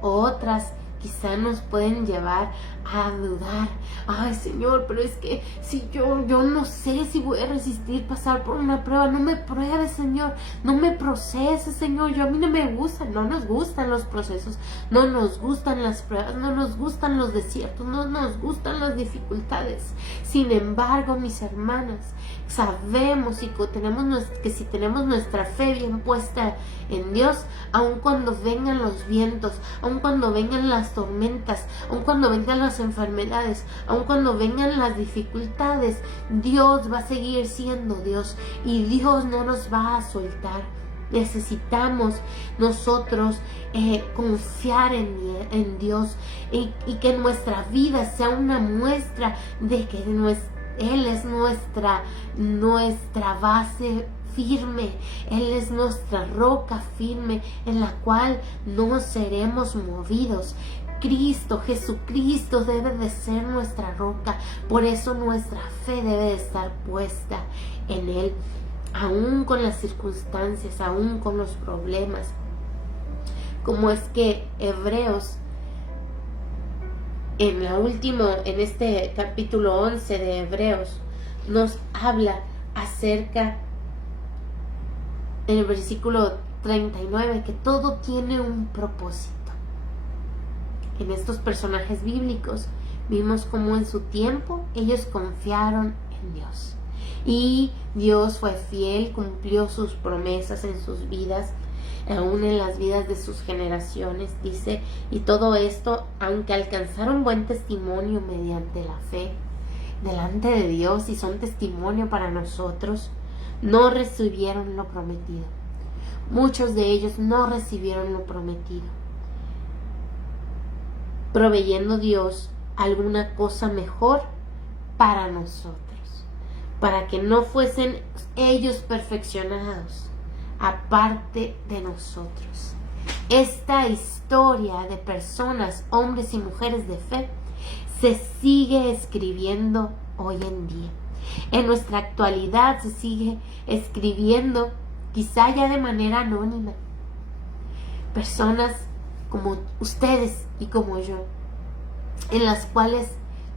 Otras quizá nos pueden llevar a dudar. Ay, Señor, pero es que si yo no sé si voy a resistir pasar por una prueba. No me pruebes, Señor, no me proceses, Señor. A mí no me gustan, no nos gustan los procesos, no nos gustan las pruebas, no nos gustan los desiertos, no nos gustan las dificultades. Sin embargo, mis hermanas, sabemos que si tenemos nuestra fe bien puesta en Dios, aun cuando vengan los vientos, aun cuando vengan las tormentas, aun cuando vengan las enfermedades, aun cuando vengan las dificultades, Dios va a seguir siendo Dios, y Dios no nos va a soltar. Necesitamos nosotros confiar en Dios, y que nuestra vida sea una muestra de que Él es nuestra base firme. Él es nuestra roca firme, en la cual no seremos movidos. Jesucristo debe de ser nuestra roca. Por eso nuestra fe debe de estar puesta en Él, aún con las circunstancias, aún con los problemas. Como es que Hebreos, en este capítulo 11 de Hebreos, nos habla acerca, en el versículo 39, que todo tiene un propósito. En estos personajes bíblicos vimos cómo en su tiempo ellos confiaron en Dios, y Dios fue fiel, cumplió sus promesas en sus vidas, aún en las vidas de sus generaciones, dice, y todo esto, aunque alcanzaron buen testimonio mediante la fe delante de Dios, y son testimonio para nosotros, no recibieron lo prometido. Muchos de ellos no recibieron lo prometido, proveyendo Dios alguna cosa mejor para nosotros. para que no fuesen ellos perfeccionados, aparte de nosotros. Esta historia de personas, hombres y mujeres de fe, se sigue escribiendo hoy en día. En nuestra actualidad se sigue escribiendo, quizá ya de manera anónima. Personas como ustedes y como yo, en las cuales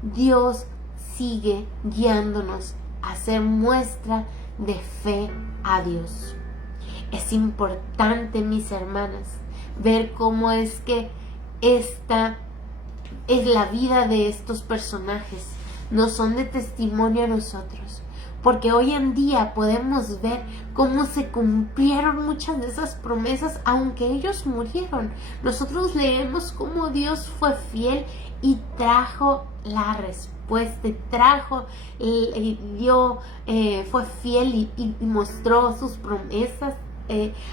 Dios sigue guiándonos a hacer muestra de fe a Dios. Es importante, mis hermanas, ver cómo es que esta es la vida de estos personajes, nos son de testimonio a nosotros, porque hoy en día podemos ver cómo se cumplieron muchas de esas promesas, aunque ellos murieron. Nosotros leemos cómo Dios fue fiel y trajo la respuesta, fue fiel y mostró sus promesas,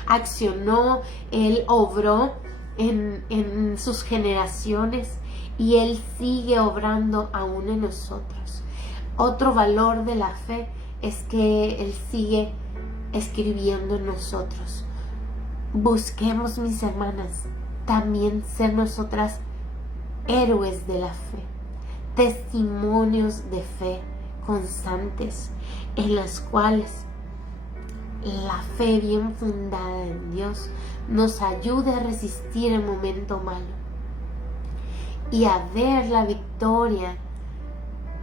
accionó, Él obró en sus generaciones, y Él sigue obrando aún en nosotros. Otro valor de la fe es que Él sigue escribiendo en nosotros. Busquemos, mis hermanas, también ser nosotras héroes de la fe, testimonios de fe constantes, en las cuales la fe bien fundada en Dios nos ayude a resistir el momento malo y a ver la victoria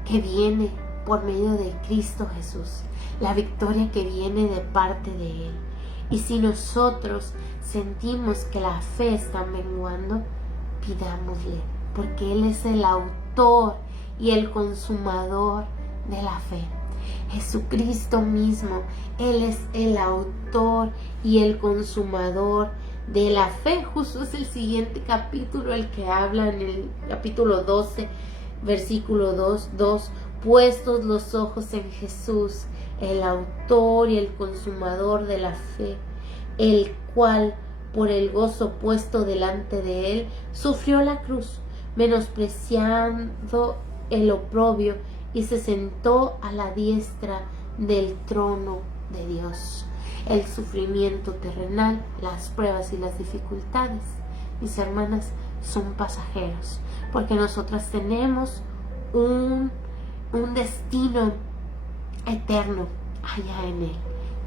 que viene por medio de Cristo Jesús, la victoria que viene de parte de Él. Y si nosotros sentimos que la fe está menguando, pidámosle, porque Él es el autor y el consumador de la fe. Jesucristo mismo, Él es el autor y el consumador de la fe. Justo es el siguiente capítulo el que habla, en el capítulo 12, versículo 2, puestos los ojos en Jesús, el autor y el consumador de la fe, el cual por el gozo puesto delante de Él sufrió la cruz, menospreciando el oprobio, y se sentó a la diestra del trono de Dios. El sufrimiento terrenal, las pruebas y las dificultades, mis hermanas, son pasajeros, porque nosotras tenemos un destino eterno allá en Él.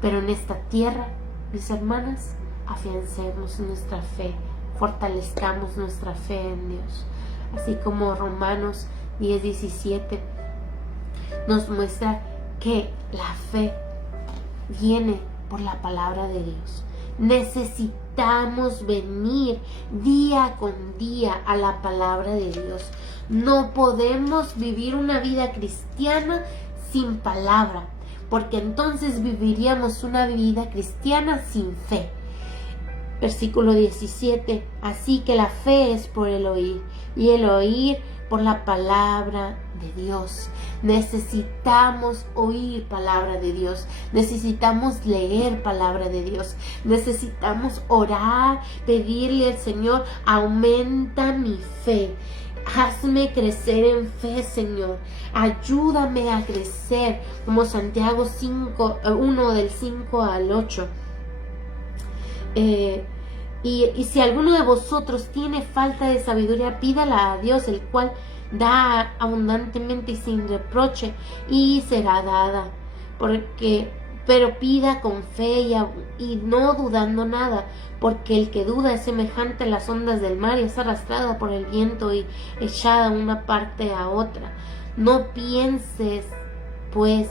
Pero en esta tierra, mis hermanas, afiancemos nuestra fe, fortalezcamos nuestra fe en Dios. Así como Romanos 10:17 nos muestra que la fe viene por la palabra de Dios. Necesitamos venir día con día a la palabra de Dios. No podemos vivir una vida cristiana sin palabra, porque entonces viviríamos una vida cristiana sin fe. Versículo 17, así que la fe es por el oír, y el oír por la palabra de Dios. Necesitamos oír palabra de Dios, necesitamos leer palabra de Dios, necesitamos orar, pedirle al Señor, aumenta mi fe, hazme crecer en fe, Señor, ayúdame a crecer, como Santiago 1 del 5 al 8. Y si alguno de vosotros tiene falta de sabiduría, pídala a Dios, el cual da abundantemente y sin reproche, y será dada. Pero pida con fe y no dudando nada, porque el que duda es semejante a las ondas del mar, y es arrastrada por el viento y echada de una parte a otra. No pienses, pues,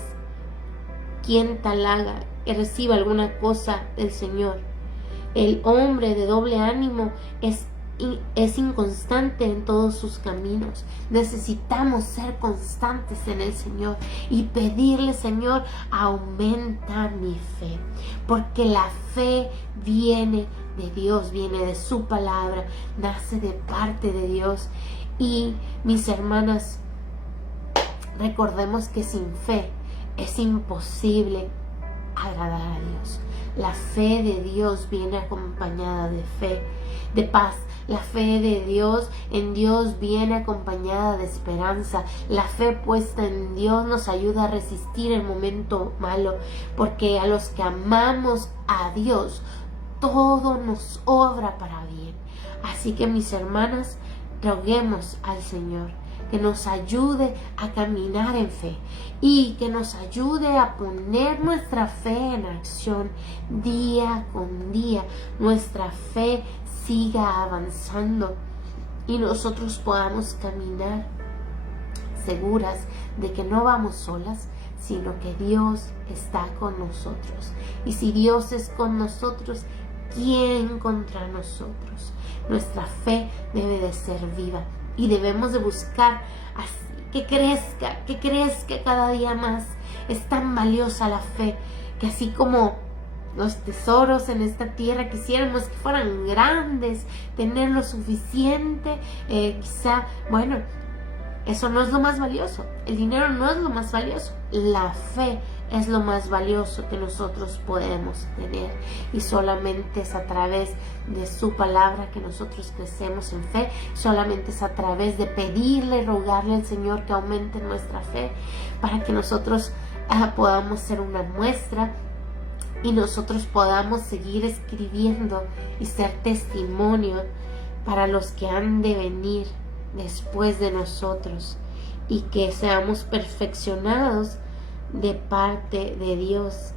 quien tal haga, que reciba alguna cosa del Señor. El hombre de doble ánimo es inconstante en todos sus caminos. Necesitamos ser constantes en el Señor y pedirle, Señor, aumenta mi fe, porque la fe viene de Dios, viene de su palabra, nace de parte de Dios. Y mis hermanas, recordemos que sin fe es imposible agradar a Dios. La fe de Dios viene acompañada de fe, de paz. La fe de Dios en Dios viene acompañada de esperanza. La fe puesta en Dios nos ayuda a resistir el momento malo, porque a los que amamos a Dios, todo nos obra para bien. Así que, mis hermanas, roguemos al Señor que nos ayude a caminar en fe y que nos ayude a poner nuestra fe en acción día con día. Nuestra fe siga avanzando y nosotros podamos caminar seguras de que no vamos solas, sino que Dios está con nosotros. Y si Dios es con nosotros, ¿quién contra nosotros? Nuestra fe debe de ser viva y debemos de buscar que crezca cada día más. Es tan valiosa la fe que así como los tesoros en esta tierra quisiéramos que fueran grandes, tener lo suficiente, eso no es lo más valioso. El dinero no es lo más valioso. La fe es lo más valioso que nosotros podemos tener. Y solamente es a través de su palabra que nosotros crecemos en fe. Solamente es a través de pedirle, rogarle al Señor que aumente nuestra fe para que nosotros podamos ser una muestra y nosotros podamos seguir escribiendo y ser testimonio para los que han de venir después de nosotros, y que seamos perfeccionados de parte de Dios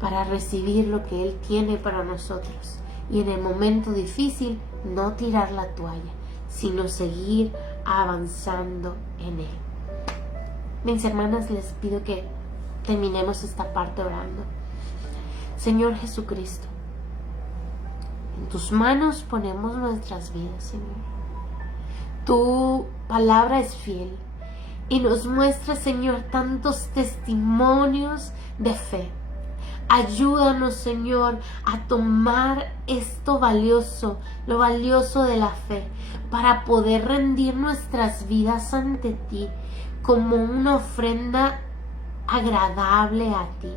para recibir lo que Él tiene para nosotros, y en el momento difícil no tirar la toalla, sino seguir avanzando en Él. Mis hermanas, les pido que terminemos esta parte orando. Señor Jesucristo, en tus manos ponemos nuestras vidas, Señor. Tu palabra es fiel y nos muestra, Señor, tantos testimonios de fe. Ayúdanos, Señor, a tomar esto valioso, lo valioso de la fe, para poder rendir nuestras vidas ante ti como una ofrenda agradable a ti.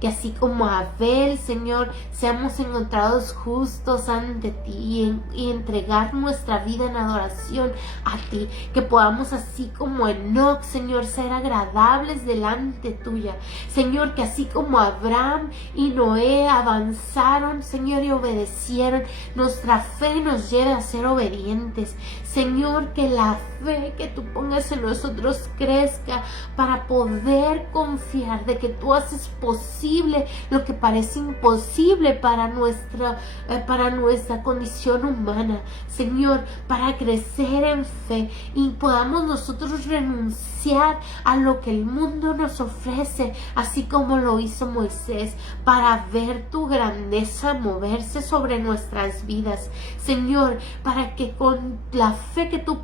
Que así como Abel, Señor, seamos encontrados justos ante ti y entregar nuestra vida en adoración a ti. Que podamos, así como Enoc, Señor, ser agradables delante tuya. Señor, que así como Abraham y Noé avanzaron, Señor, y obedecieron, nuestra fe nos lleve a ser obedientes. Señor, que la fe que tú pongas en nosotros crezca para poder confiar de que tú haces posible lo que parece imposible para nuestra condición humana. Señor, para crecer en fe y podamos nosotros renunciar a lo que el mundo nos ofrece, así como lo hizo Moisés, para ver tu grandeza moverse sobre nuestras vidas. Señor, para que con la fe que tú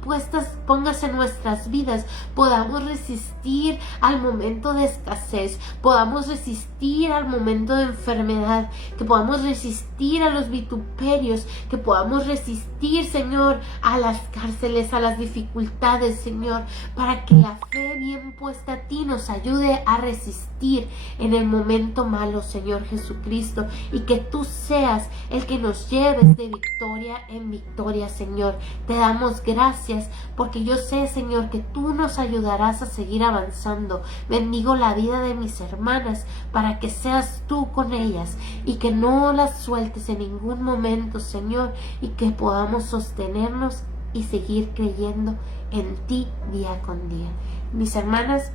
pongas en nuestras vidas podamos resistir al momento de escasez, podamos resistir al momento de enfermedad, que podamos resistir a los vituperios, que podamos resistir, Señor, a las cárceles, a las dificultades, Señor, para que la fe bien puesta a ti nos ayude a resistir en el momento malo, Señor Jesucristo, y que tú seas el que nos lleves de victoria en victoria, Señor. Te damos gracias porque yo sé, Señor, que tú nos ayudarás a seguir avanzando. Bendigo la vida de mis hermanas para que seas tú con ellas y que no las sueltes en ningún momento, Señor, y que podamos sostenernos y seguir creyendo en ti día con día. Mis hermanas,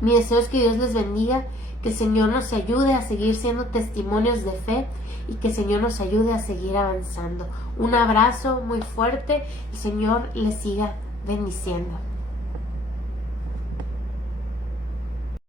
mi deseo es que Dios les bendiga, que el Señor nos ayude a seguir siendo testimonios de fe y que el Señor nos ayude a seguir avanzando. Un abrazo muy fuerte, el Señor les siga bendiciendo.